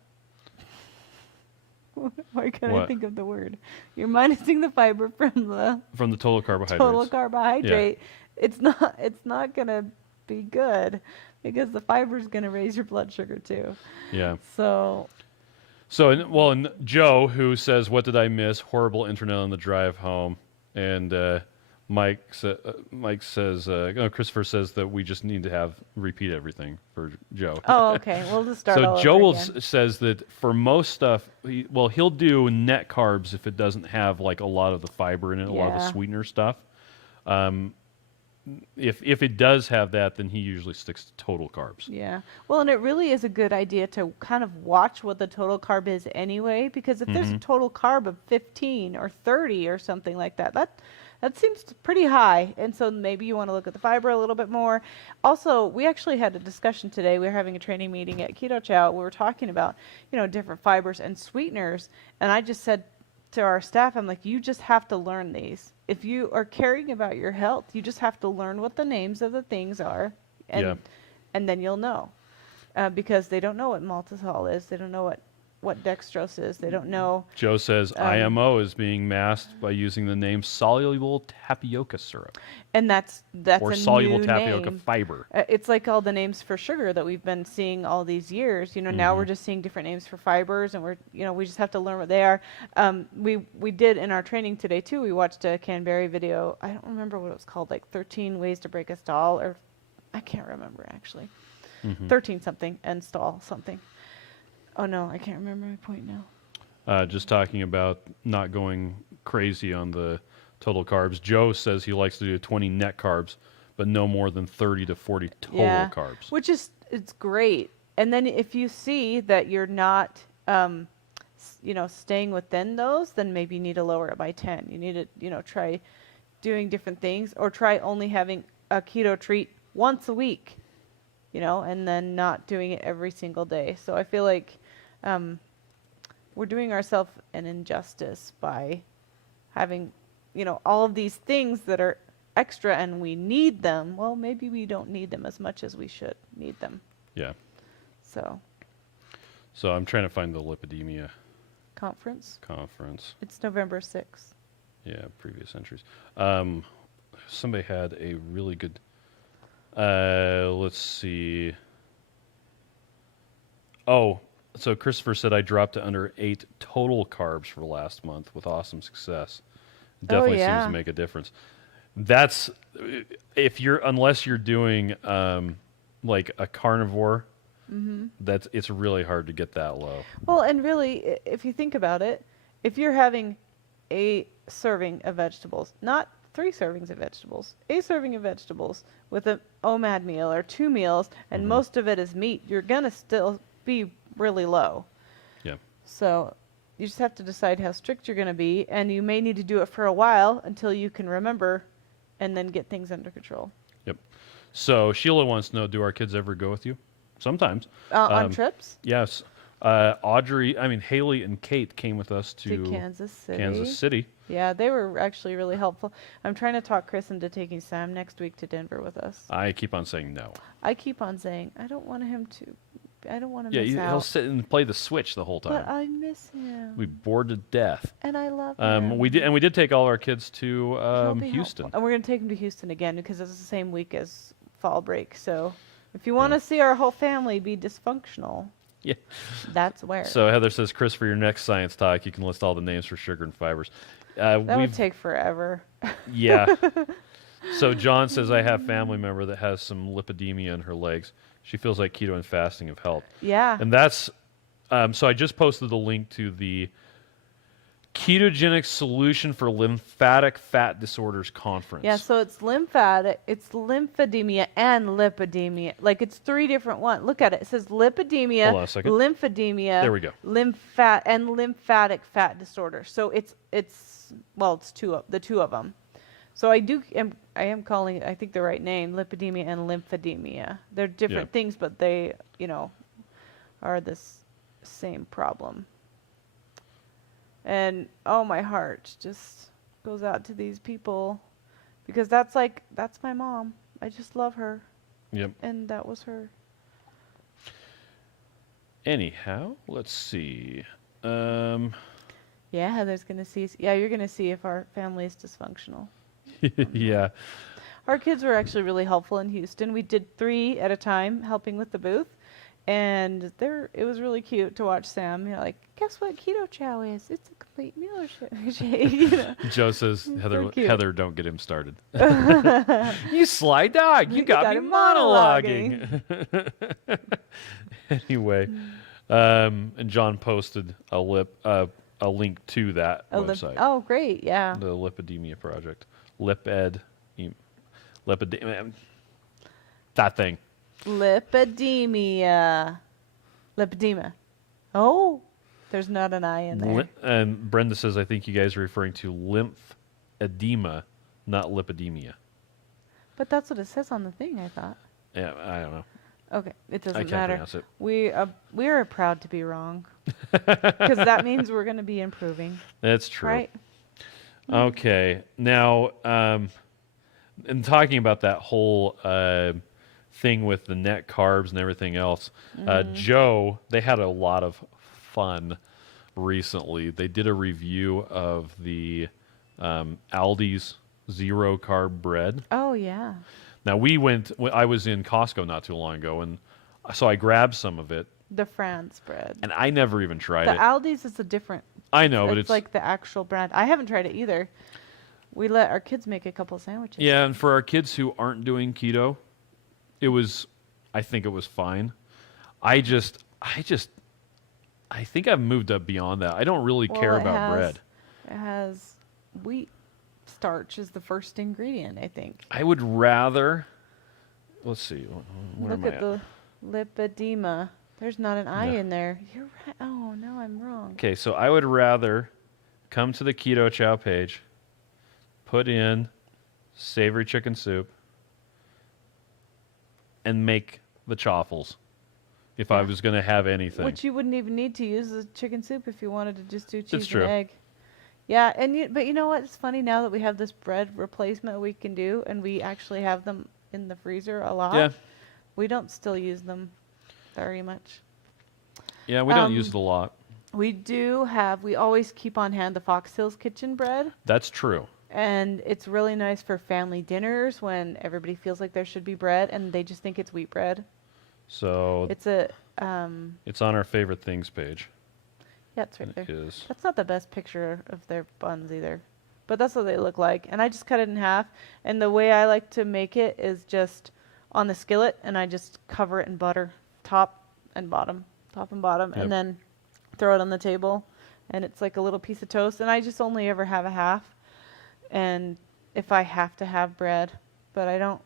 Why can't I What? think of the word? You're minusing the fiber from the from the total carbohydrates. total carbohydrate. It's not gonna be good because the fiber is gonna raise your blood sugar too. Yeah. So And Joe, who says, "What did I miss? Horrible internet on the drive home." And Mike says, Christopher says that we just need to repeat everything for Joe. oh, okay, we'll just start. all So Joe over again. says that for most stuff, he'll do net carbs if it doesn't have like a lot of the fiber in it, a lot of the Yeah. sweetener stuff. If it does have that, then he usually sticks to total carbs. Yeah. Well, and it really is a good idea to kind of watch what the total carb is anyway, because if there's a total carb of 15 or 30 or something like that, that seems pretty high. And so maybe you want to look at the fiber a little bit more. Also, we actually had a discussion today. We were having a training meeting at Keto Chow. We were talking about, different fibers and sweeteners. And I just said to our staff, I'm like, you just have to learn these. If you are caring about your health, you just have to learn what the names of the things are, and then you'll know, because they don't know what maltitol is, they don't know what dextrose is, they don't know. Joe says IMO is being masked by using the name soluble tapioca syrup And that's or a soluble new tapioca name. fiber. It's like all the names for sugar that we've been seeing all these years. Now we're just seeing different names for fibers, and we just have to learn what they are. We did in our training today too. We watched a Canberry video. I don't remember what it was called, like 13 ways to break a stall, or I can't remember actually. 13 something and stall something. Oh no, I can't remember my point now. Just talking about not going crazy on the total carbs. Joe says he likes to do 20 net carbs, but no more than 30 to 40 total carbs. Which it's great. And then if you see that you're not, staying within those, then maybe you need to lower it by 10. You need to, try doing different things, or try only having a keto treat once a week, and then not doing it every single day. So I feel like we're doing ourselves an injustice by having, all of these things that are extra and we need them, well, maybe we don't need them as much as we should need them. Yeah. So, So I'm trying to find the lipidemia conference. conference. It's November 6th. Yeah, previous entries. Somebody had a really good. Let's see. Oh, so Christopher said I dropped to under 8 total carbs for last month with awesome success. Definitely seems yeah. to make a difference. That's if you're unless you're doing like a carnivore. It's really hard to get that low. Well, and really, if you think about it, if you're having a serving of vegetables, not 3 servings of vegetables, a serving of vegetables with an OMAD meal or 2 meals, and most of it is meat, you're going to still be really low. Yeah. So you just have to decide how strict you're going to be, and you may need to do it for a while until you can remember and then get things under control. Yep. So Sheila wants to know, do our kids ever go with you? Sometimes. On trips? Yes. Haley and Kate came with us to Kansas City. Kansas City. Yeah, they were actually really helpful. I'm trying to talk Chris into taking Sam next week to Denver with us. I keep on saying no. I keep on saying, I don't want him to. I don't want to Yeah, miss out. he'll sit and play the Switch the whole time. But I miss him. We bored to death. And I love him. We did take all our kids to He'll be Houston. helpful. And we're going to take him to Houston again because it's the same week as fall break. So if you want to see our whole family be dysfunctional, Yeah. that's where. So Heather says, Chris, for your next science talk, you can list all the names for sugar and fibers. That would take forever. Yeah. So John says, I have family member that has some lipidemia in her legs. She feels like keto and fasting have helped. Yeah. And that's, so I just posted the link to the Ketogenic Solution for Lymphatic Fat Disorders Conference. Yeah, so it's lymphatic, it's lymphedemia and lipidemia. Like it's 3 different ones. Look at it. It says lipidemia, Hold on a second. lymphedemia. There we go. Lymphatic fat disorder. So it's the 2 of them. So I am calling it, I think, the right name, lipidemia and lymphedemia. They're different things, but they, are this same problem. And oh, my heart just goes out to these people because that's my mom. I just love her. Yep. And that was her. Anyhow, let's see. Yeah, Heather's going to see. Yeah, you're going to see if our family is dysfunctional. Yeah. Our kids were actually really helpful in Houston. We did 3 at a time helping with the booth. And it was really cute to watch Sam. Like, guess what Keto Chow is? It's a complete meal shake. Joe says, So cute. Heather, don't get him started. You sly dog. You got me monologuing. Anyway, and John posted a link to that website. Oh, great. Yeah. The Lipidemia Project. That thing. Lipidemia. Oh, there's not an I in there. And Brenda says, I think you guys are referring to lymphedema, not lipidemia. But that's what it says on the thing, I thought. Yeah, I don't know. Okay, it doesn't I can't matter. pronounce it. We are proud to be wrong. Because that means we're going to be improving. That's true. Right? Okay. Now, in talking about that whole thing with the net carbs and everything else, Joe, they had a lot of fun recently. They did a review of the Aldi's zero carb bread. Oh, yeah. Now, I was in Costco not too long ago, and so I grabbed some of it. The France bread. And I never even tried The it. Aldi's is a different. I know, but it's like the actual brand. I haven't tried it either. We let our kids make a couple sandwiches. Yeah, and for our kids who aren't doing keto, I think it was fine. I think I've moved up beyond that. I don't really care about bread. It has wheat starch is the first ingredient, I think. I would rather, let's see, where Look am at I at? the lipedema. There's not an I in there. You're right. Oh, no, I'm wrong. Okay, so I would rather come to the Keto Chow page, put in savory chicken soup, and make the chaffles if I was going to have anything. Which you wouldn't even need to use the chicken soup if you wanted to just do cheese true. and egg. Yeah, but you know what? It's funny now that we have this bread replacement we can do, and we actually have them in the freezer a Yeah. lot. We don't still use them very much. Yeah, we don't use it a lot. We always keep on hand the Fox Hills Kitchen bread. That's true. And it's really nice for family dinners when everybody feels like there should be bread and they just think it's wheat bread. So It's a it's on our favorite things page. yeah, it's right there. It is. That's not the best picture of their buns either. But that's what they look like. And I just cut it in half. And the way I like to make it is just on the skillet, and I just cover it in butter, top and bottom, Yep. and then throw it on the table. And it's like a little piece of toast. And I just only ever have a half. And if I have to have bread, but I don't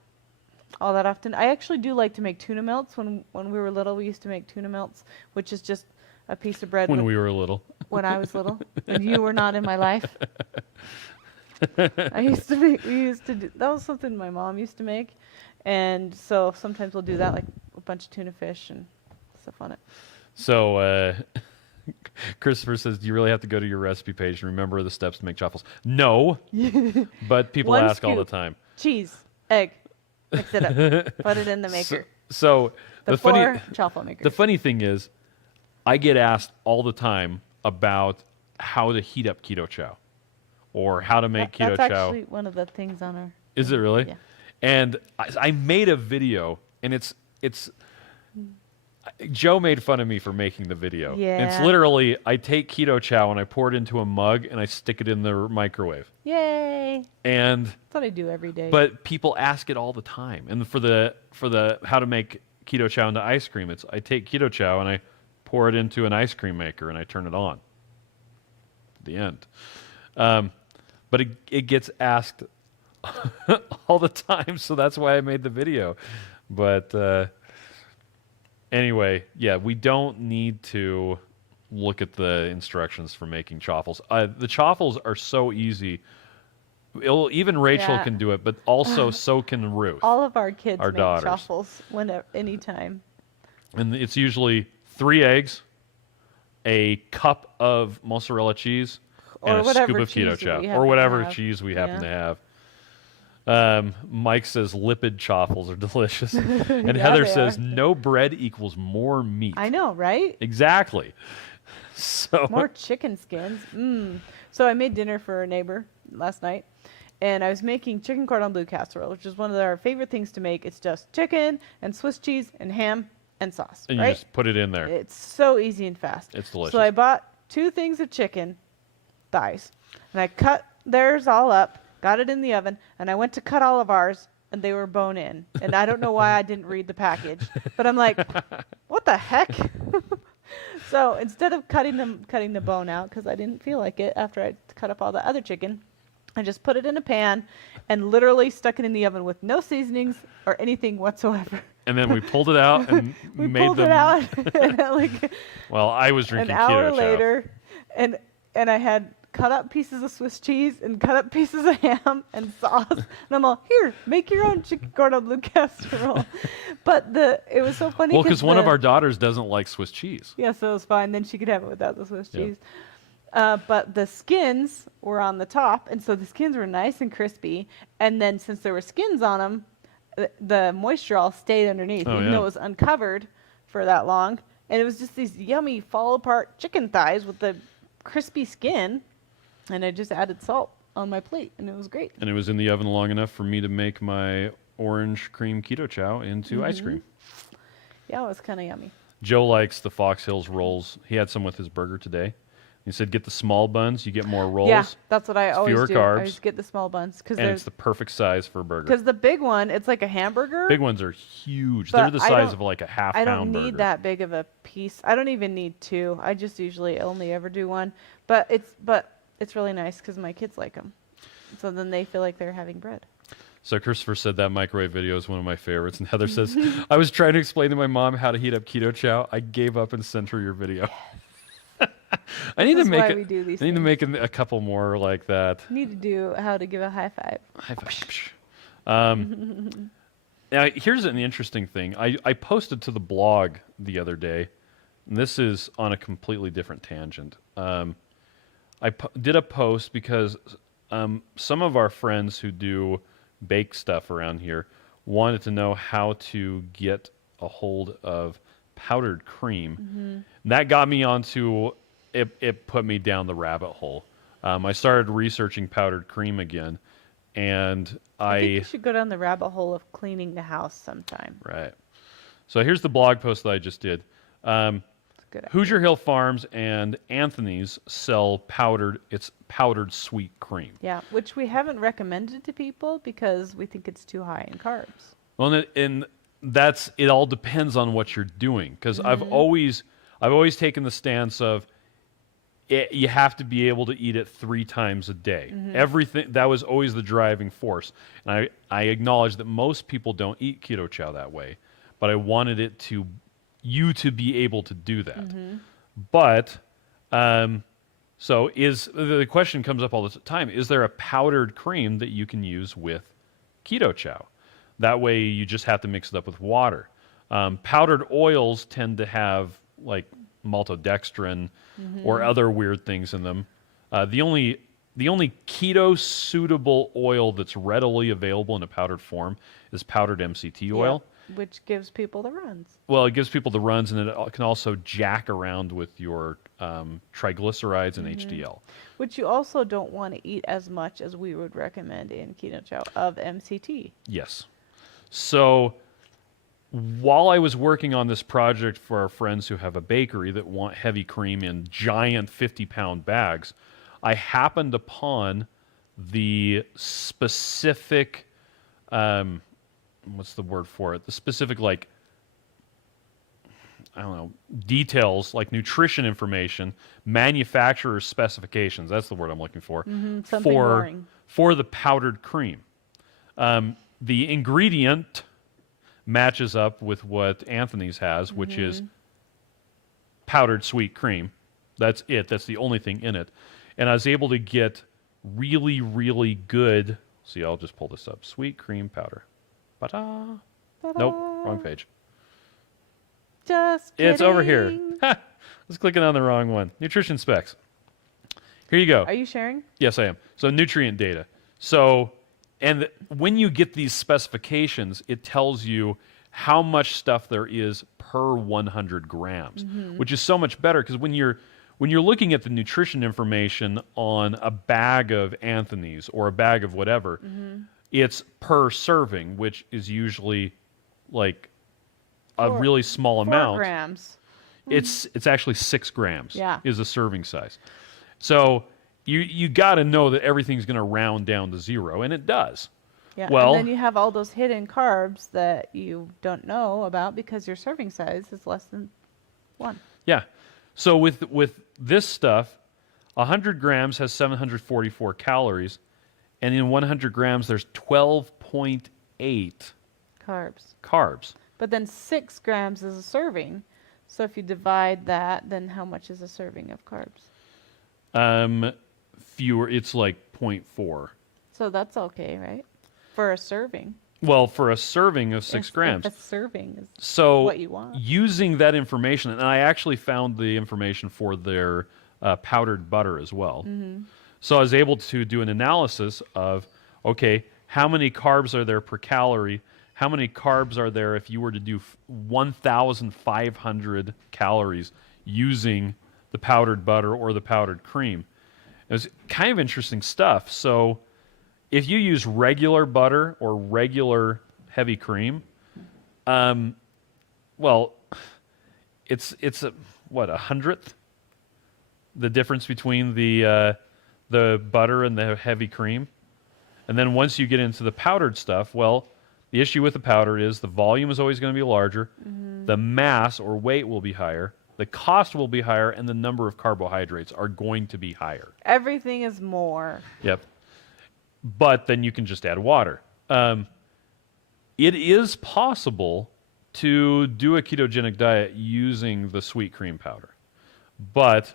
all that often. I actually do like to make tuna melts. When we were little, we used to make tuna melts, which is just a piece of bread. When we were little. When I was little, and you were not in my life. We used to do, that was something my mom used to make. And so sometimes we'll do that, like a bunch of tuna fish and stuff on it. So Christopher says, do you really have to go to your recipe page and remember the steps to make chaffles? No, but people One ask all the scoop. time. Cheese, egg, mix it up, put it in the maker. So the chaffle makers. The funny thing is, I get asked all the time about how to heat up keto chow, or how to make keto That's chow. actually one of the things on our. Is it really? Yeah. And I made a video, and it's Joe made fun of me for making the video. Yeah. It's literally, I take keto chow and I pour it into a mug and I stick it in the microwave. Yay! And That's what I do every day. but people ask it all the time. And for the how to make keto chow into ice cream, it's I take keto chow and I pour it into an ice cream maker and I turn it on. The end. But it gets asked all the time, so that's why I made the video. But anyway, yeah, we don't need to look at the instructions for making chaffles. The chaffles are so easy. Even Rachel Yeah. can do it, but also so can Ruth. all of our kids Our make daughters. chaffles anytime. And it's usually 3 eggs, a cup of mozzarella cheese, and Or a whatever scoop of cheese keto that chow, we or happen to whatever have. cheese we happen to Yeah. have. Mike says lipid chaffles are delicious, and Yeah, Heather they says are. no bread equals more meat. I know, right? Exactly. So More chicken skins. So I made dinner for a neighbor last night, and I was making chicken cordon bleu casserole, which is one of our favorite things to make. It's just chicken and Swiss cheese and ham and sauce, and you right? just put it in there. It's so easy and fast. It's delicious. So I bought 2 things of chicken thighs, and I cut theirs all up, got it in the oven, and I went to cut all of ours, and they were bone in. And I don't know why I didn't read the package, but I'm like, what the heck? So instead of cutting the bone out, because I didn't feel like it after I cut up all the other chicken, I just put it in a pan and literally stuck it in the oven with no seasonings or anything whatsoever. And then we pulled it out and We made pulled them. it out, and like Well, I was an drinking hour keto chow. later, and I had cut up pieces of Swiss cheese and cut up pieces of ham and sauce. And I'm all, here, make your own chicken cordon bleu casserole. But it was so funny. Well, because one of our daughters doesn't like Swiss cheese. Yeah, so it was fine. Then she could have it without the Swiss Yep. cheese. But the skins were on the top, and so the skins were nice and crispy. And then since there were skins on them, the moisture all stayed underneath, Oh, even yeah. though it was uncovered for that long. And it was just these yummy fall apart chicken thighs with the crispy skin. And I just added salt on my plate, and it was great. And it was in the oven long enough for me to make my orange cream keto chow into ice cream. Yeah, it was kind of yummy. Joe likes the Fox Hills rolls. He had some with his burger today. He said, get the small buns, you get more rolls. Yeah, that's what I always fewer do. carbs, I always get the small buns and because it's the perfect size for a burger. the big one, it's like a hamburger. Big ones are huge. But They're the I size don't- of like a half I pound don't burger. need that big of a piece. I don't even need 2. I just usually only ever do 1. But it's really nice because my kids like them. So then they feel like they're having bread. So Christopher said that microwave video is one of my favorites. And Heather says, I was trying to explain to my mom how to heat up keto chow. I gave up and sent her your video. I need to is make why it. we do these I need to things. make a couple more like that. Need to do how to give a high five. High five. Now, here's an interesting thing. I posted to the blog the other day, and this is on a completely different tangent. did a post because some of our friends who do bake stuff around here wanted to know how to get a hold of powdered cream. That got me onto it. It put me down the rabbit hole. I started researching powdered cream again, and I think you should go down the rabbit hole of cleaning the house sometime. right. So here's the blog post that I just did. Good idea. Hoosier Hill Farms and Anthony's sell powdered sweet cream. Yeah, which we haven't recommended to people because we think it's too high in carbs. Well, and that's it. All depends on what you're doing, because I've always taken the stance of you have to be able to eat it 3 times a day. Everything that was always the driving force, and I acknowledge that most people don't eat keto chow that way, but I wanted it to you to be able to do that. But so the question comes up all the time: is there a powdered cream that you can use with keto chow? That way, you just have to mix it up with water. Powdered oils tend to have like maltodextrin or other weird things in them. The only keto suitable oil that's readily available in a powdered form is powdered MCT oil. Yep, which gives people the runs. Well, it gives people the runs, and it can also jack around with your triglycerides and HDL. Which you also don't want to eat as much as we would recommend in keto chow of MCT. Yes. So while I was working on this project for our friends who have a bakery that want heavy cream in giant 50-pound bags, I happened upon the specific, what's the word for it? The specific, like, I don't know, details, like nutrition information, manufacturer specifications. That's the word I'm looking for. Something boring. For the powdered cream. The ingredient matches up with what Anthony's has, which is powdered sweet cream. That's it. That's the only thing in it. And I was able to get really, really good. See, I'll just pull this up. Sweet cream powder. Ta-da. Nope, wrong page. Just kidding. It's over here. Ha! I was clicking on the wrong one. Nutrition specs. Here you go. Are you sharing? Yes, I am. So nutrient data. So, and when you get these specifications, it tells you how much stuff there is per 100 grams, which is so much better because when you're looking at the nutrition information on a bag of Anthony's or a bag of whatever, it's per serving, which is usually like a really small 4 amount. grams. It's actually 6 grams. Yeah. Is the serving size. So you got to know that everything's going to round down to 0, and it does. Yeah. Well, and then you have all those hidden carbs that you don't know about because your serving size is less than 1. yeah. So with this stuff, 100 grams has 744 calories, and in 100 grams there's 12.8 carbs. But then 6 grams is a serving. So if you divide that, then how much is a serving of carbs? Fewer. It's like 0.4. So that's okay, right? For a serving. Well, for a serving of 6 If grams. a serving is So what you want. using that information, and I actually found the information for their powdered butter as well. So I was able to do an analysis of, okay, how many carbs are there per calorie? How many carbs are there if you were to do 1,500 calories using the powdered butter or the powdered cream? It was kind of interesting stuff. So if you use regular butter or regular heavy cream, well, it's a 100th the difference between the butter and the heavy cream. And then once you get into the powdered stuff, well, the issue with the powder is the volume is always going to be larger, the mass or weight will be higher, the cost will be higher, and the number of carbohydrates are going to be higher. Everything is more. Yep. But then you can just add water. It is possible to do a ketogenic diet using the sweet cream powder, but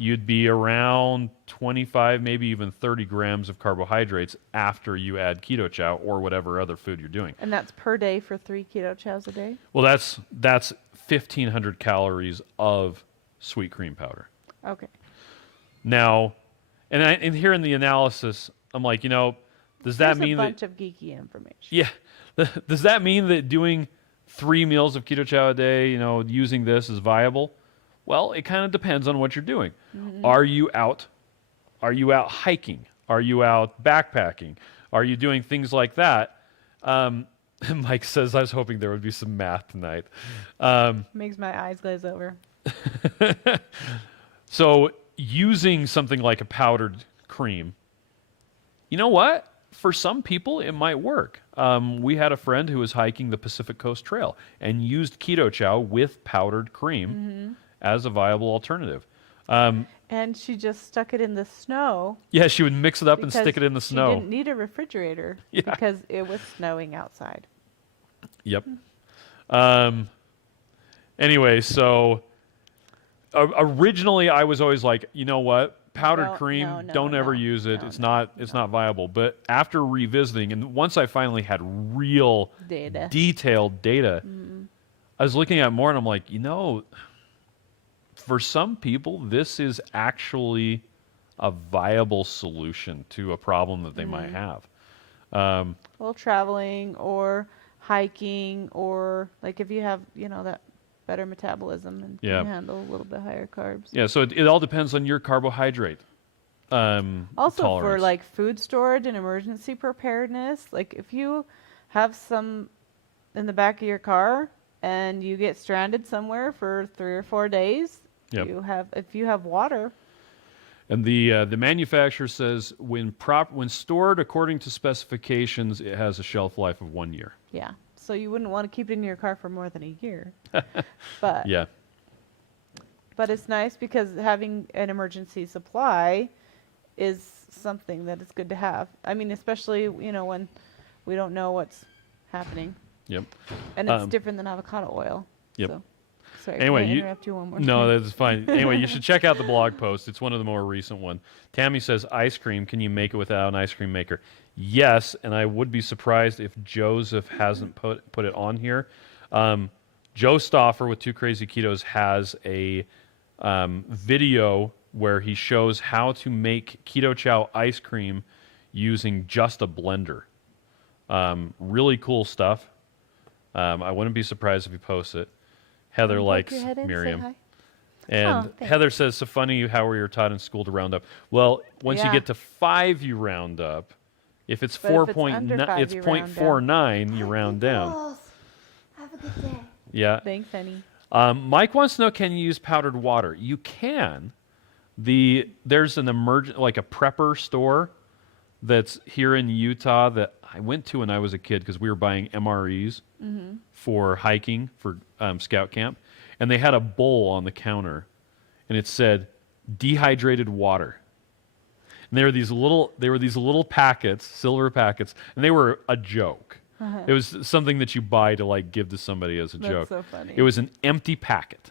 you'd be around 25, maybe even 30 grams of carbohydrates after you add keto chow or whatever other food you're doing. And that's per day for 3 keto chows a day? Well, that's 1,500 calories of sweet cream powder. Okay. Now, And here in the analysis, I'm like, does that There's mean a that bunch of geeky information. yeah, does that mean that doing 3 meals of keto chow a day, using this is viable? Well, it kind of depends on what you're doing. Are you out? Are you out hiking? Are you out backpacking? Are you doing things like that? Mike says, I was hoping there would be some math tonight. Makes my eyes glaze over. So using something like a powdered cream, you know what? For some people, it might work. We had a friend who was hiking the Pacific Coast Trail and used keto chow with powdered cream as a viable alternative. And she just stuck it in the snow. Yeah, she would mix it up and stick it in the She snow. didn't need a refrigerator Yeah. because it was snowing outside. Yep. Anyway, so originally I was always like, you know what? Powdered cream, no, don't ever use it. It's not viable. But after revisiting, and once I finally had real detailed data, I was looking at more and I'm like, for some people, this is actually a viable solution to a problem that they might have. Well, traveling or hiking, or like if you have, that better metabolism and can handle a little bit higher carbs. Yeah, so it all depends on your carbohydrate Also tolerance. for like food storage and emergency preparedness, like if you have some in the back of your car and you get stranded somewhere for 3 or 4 days, if you have water. And the manufacturer says when stored according to specifications, it has a shelf life of 1 year. Yeah. So you wouldn't want to keep it in your car for more than a year. But yeah. But it's nice because having an emergency supply is something that is good to have. I mean, especially, when we don't know what's happening. Yep. And it's different than avocado oil. Yep. So, sorry, anyway, can I interrupt you one more No, time? that's fine. Anyway, you should check out the blog post. It's one of the more recent ones. Tammy says, ice cream, can you make it without an ice cream maker? Yes, and I would be surprised if Joseph hasn't put it on here. Joe Stauffer with Two Crazy Ketos has a video where he shows how to make keto chow ice cream using just a blender. Really cool stuff. I wouldn't be surprised if he posts it. Heather likes Miriam. And Heather says, so funny how we were taught in school to round up. Well, once you get to 5, you round up. If it's 4.9, it's 0.49, you round down. Have a good day. Yeah. Thanks, honey. Mike wants to know, can you use powdered water? You can. There's an like a prepper store that's here in Utah that I went to when I was a kid because we were buying MREs for hiking for scout camp, and they had a bowl on the counter, and it said dehydrated water. And they were these little packets, silver packets, and they were a joke. It was something that you buy to like give to somebody as a joke. That's so funny. It was an empty packet.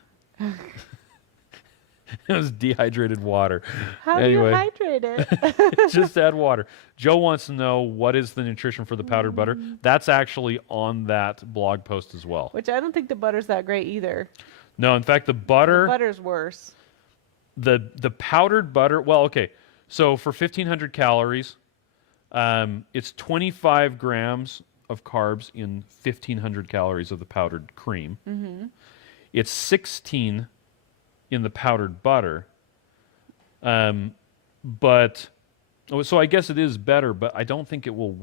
It was dehydrated water. How do you hydrate it? Just add water. Joe wants to know, what is the nutrition for the powdered butter? That's actually on that blog post as well. Which I don't think the butter's that great either. No, in fact, the butter's worse. The powdered butter, well, okay. So for 1,500 calories, it's 25 grams of carbs in 1,500 calories of the powdered cream. It's 16 in the powdered butter. But so I guess it is better, but I don't think it will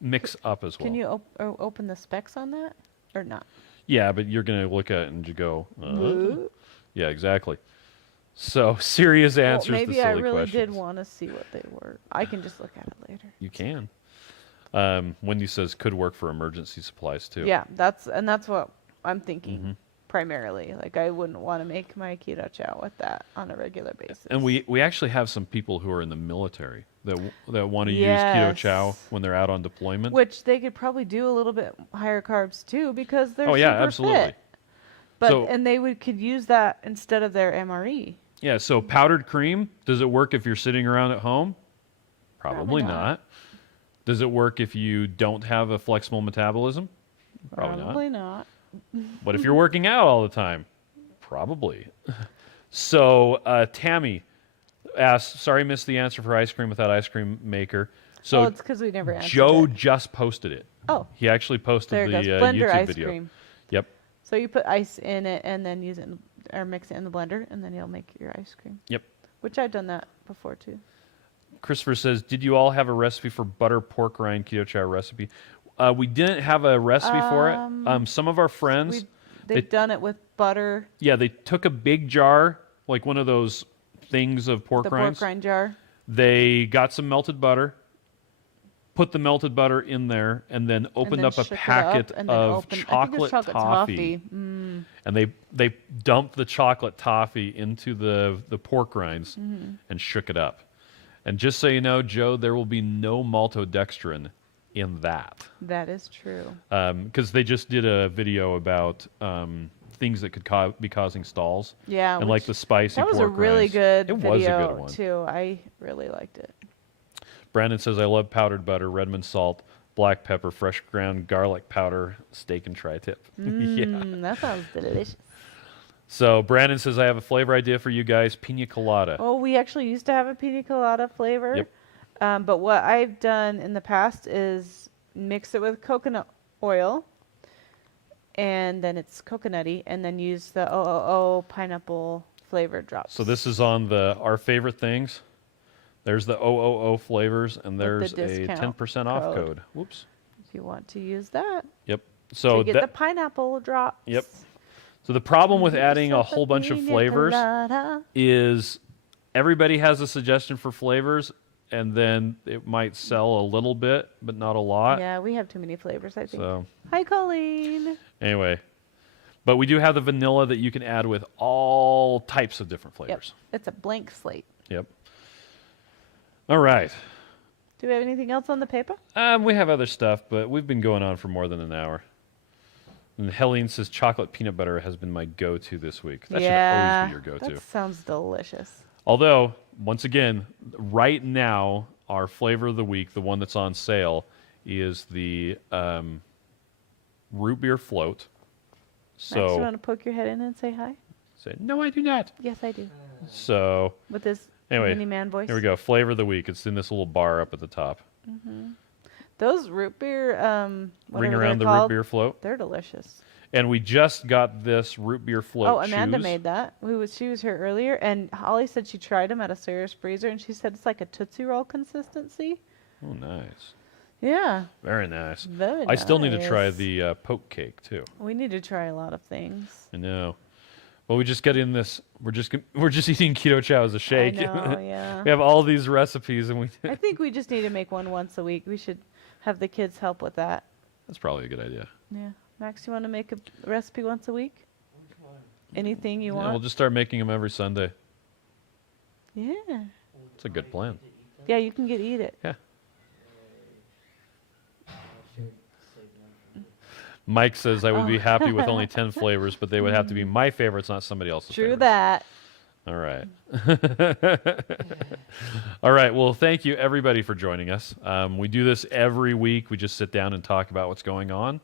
mix up as well. Can you open the specs on that or not? Yeah, but you're going to look at it and you go, yeah, exactly. So serious answers to silly questions. Maybe I really did want to see what they were. I can just look at it later. You can. Wendy says could work for emergency supplies too. Yeah, that's what I'm thinking primarily. Like I wouldn't want to make my keto chow with that on a regular basis. And we actually have some people who are in the military that want to use keto chow when they're out on deployment. Which they could probably do a little bit higher carbs too because they're super absolutely. fit. But and they could use that instead of their MRE. Yeah, so powdered cream, does it work if you're sitting around at home? Probably not. Does it work if you don't have a flexible metabolism? Probably not. But if you're working out all the time? Probably. So, Tammy, asked, sorry, missed the answer for ice cream without ice cream maker. So oh, it's because we never answered Joe it. just posted it. Oh, He actually posted there it the goes. Blender YouTube ice video. cream. Yep. So you put ice in it and then use it or mix it in the blender, and then you'll make your ice cream. Yep. Which I've done that before too. Christopher says, did you all have a recipe for butter pork rind keto chow recipe? We didn't have a recipe for it. Some of our friends, They've done it with butter. yeah, they took a big jar, like one of those things of pork The rinds. pork rind jar. They got some melted butter, put the melted butter in there, and then opened then up a shook it up, packet and then of I think it's chocolate toffee. Mm. And they dumped the chocolate toffee into the pork rinds and shook it up. And just so you know, Joe, there will be no maltodextrin in that. That is true. Because they just did a video about things that could be causing stalls. Yeah. And like the spicy that was pork a really rinds. good It video was a good one. too. I really liked it. Brandon says, I love powdered butter, Redmond salt, black pepper, fresh ground garlic powder, steak and tri-tip. Yeah. That sounds delicious. So Brandon says, I have a flavor idea for you guys, pina colada. Oh, we actually used to have a pina colada flavor. Yep. But what I've done in the past is mix it with coconut oil, and then it's coconutty, and then use the OOO pineapple flavor drops. So this is on our favorite things. There's the OOO flavors, and there's the a discount 10% off code. code. Whoops. If you want to use that. Yep. So to get the pineapple drops. Yep. So the problem with Get adding a yourself whole bunch of pina flavors colada. is everybody has a suggestion for flavors, and then it might sell a little bit, but not a lot. Yeah, we have too many flavors, I think. So Hi, Colleen. anyway, but we do have the vanilla that you can add with all types of different Yep. flavors. It's a blank slate. Yep. All right. Do we have anything else on the paper? We have other stuff, but we've been going on for more than an hour. And Helene says chocolate peanut butter has been my go-to this week. That should always be your go-to. That sounds delicious. Although, once again, right now, our flavor of the week, the one that's on sale, is the root beer float. Max, you So, want to poke your head in and say hi? say, no, I do not. Yes, I do. So, With this Anyway, mini man voice. here we go. Flavor of the week. It's in this little bar up at the top. Those root beer, Ring whatever around the they're root called, beer float. they're delicious. And we just got this root beer float Oh, Amanda shoes. made that. She was here earlier, and Holly said she tried them at a Sawyer's freezer, and she said it's like a Tootsie Roll consistency. Oh, nice. Yeah, Very nice. very I still need to try nice. the poke cake, too. We need to try a lot of things. I know. Well, we just get in this. We're just eating keto chow as a shake. I know, yeah. We have all these recipes, and I think we just need to make one once a week. We should have the kids help with that. that's probably a good idea. Yeah. Max, you want to make a recipe once a week? Anything you Yeah, want? we'll just start making them every Sunday. Yeah. It's a good plan. Yeah, you can eat it. Yeah. Mike says I would be happy with only 10 flavors, but they would have to be my favorites, not somebody else's. True favorites. that. All right. All right. Well, thank you everybody for joining us. We do this every week. We just sit down and talk about what's going on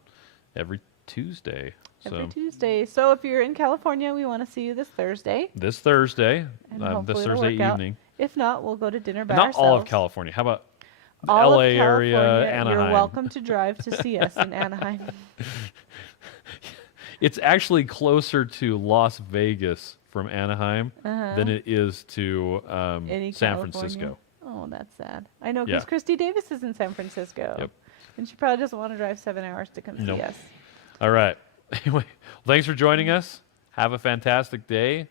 every Tuesday. Every Tuesday. So if you're in California, we want to see you this Thursday. This Thursday, And this hopefully it'll Thursday work out. evening. If not, we'll go to dinner by Not ourselves. all of California. How about the All LA of area, California, Anaheim? You're welcome to drive to see us in Anaheim. It's actually closer to Las Vegas from Anaheim than it is to Any San California. Francisco. Oh, that's sad. I know, because Yeah. Christy Davis is in San Francisco. Yep. And she probably doesn't want to drive 7 hours to come Nope. see us. All right. Anyway, thanks for joining us. Have a fantastic day.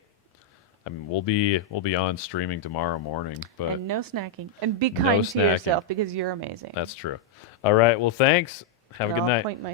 I mean, we'll be on streaming tomorrow morning, but And no snacking. And be No kind to snacking. yourself because you're amazing. that's true. All right. Well, thanks. Have a And good I'll night. point my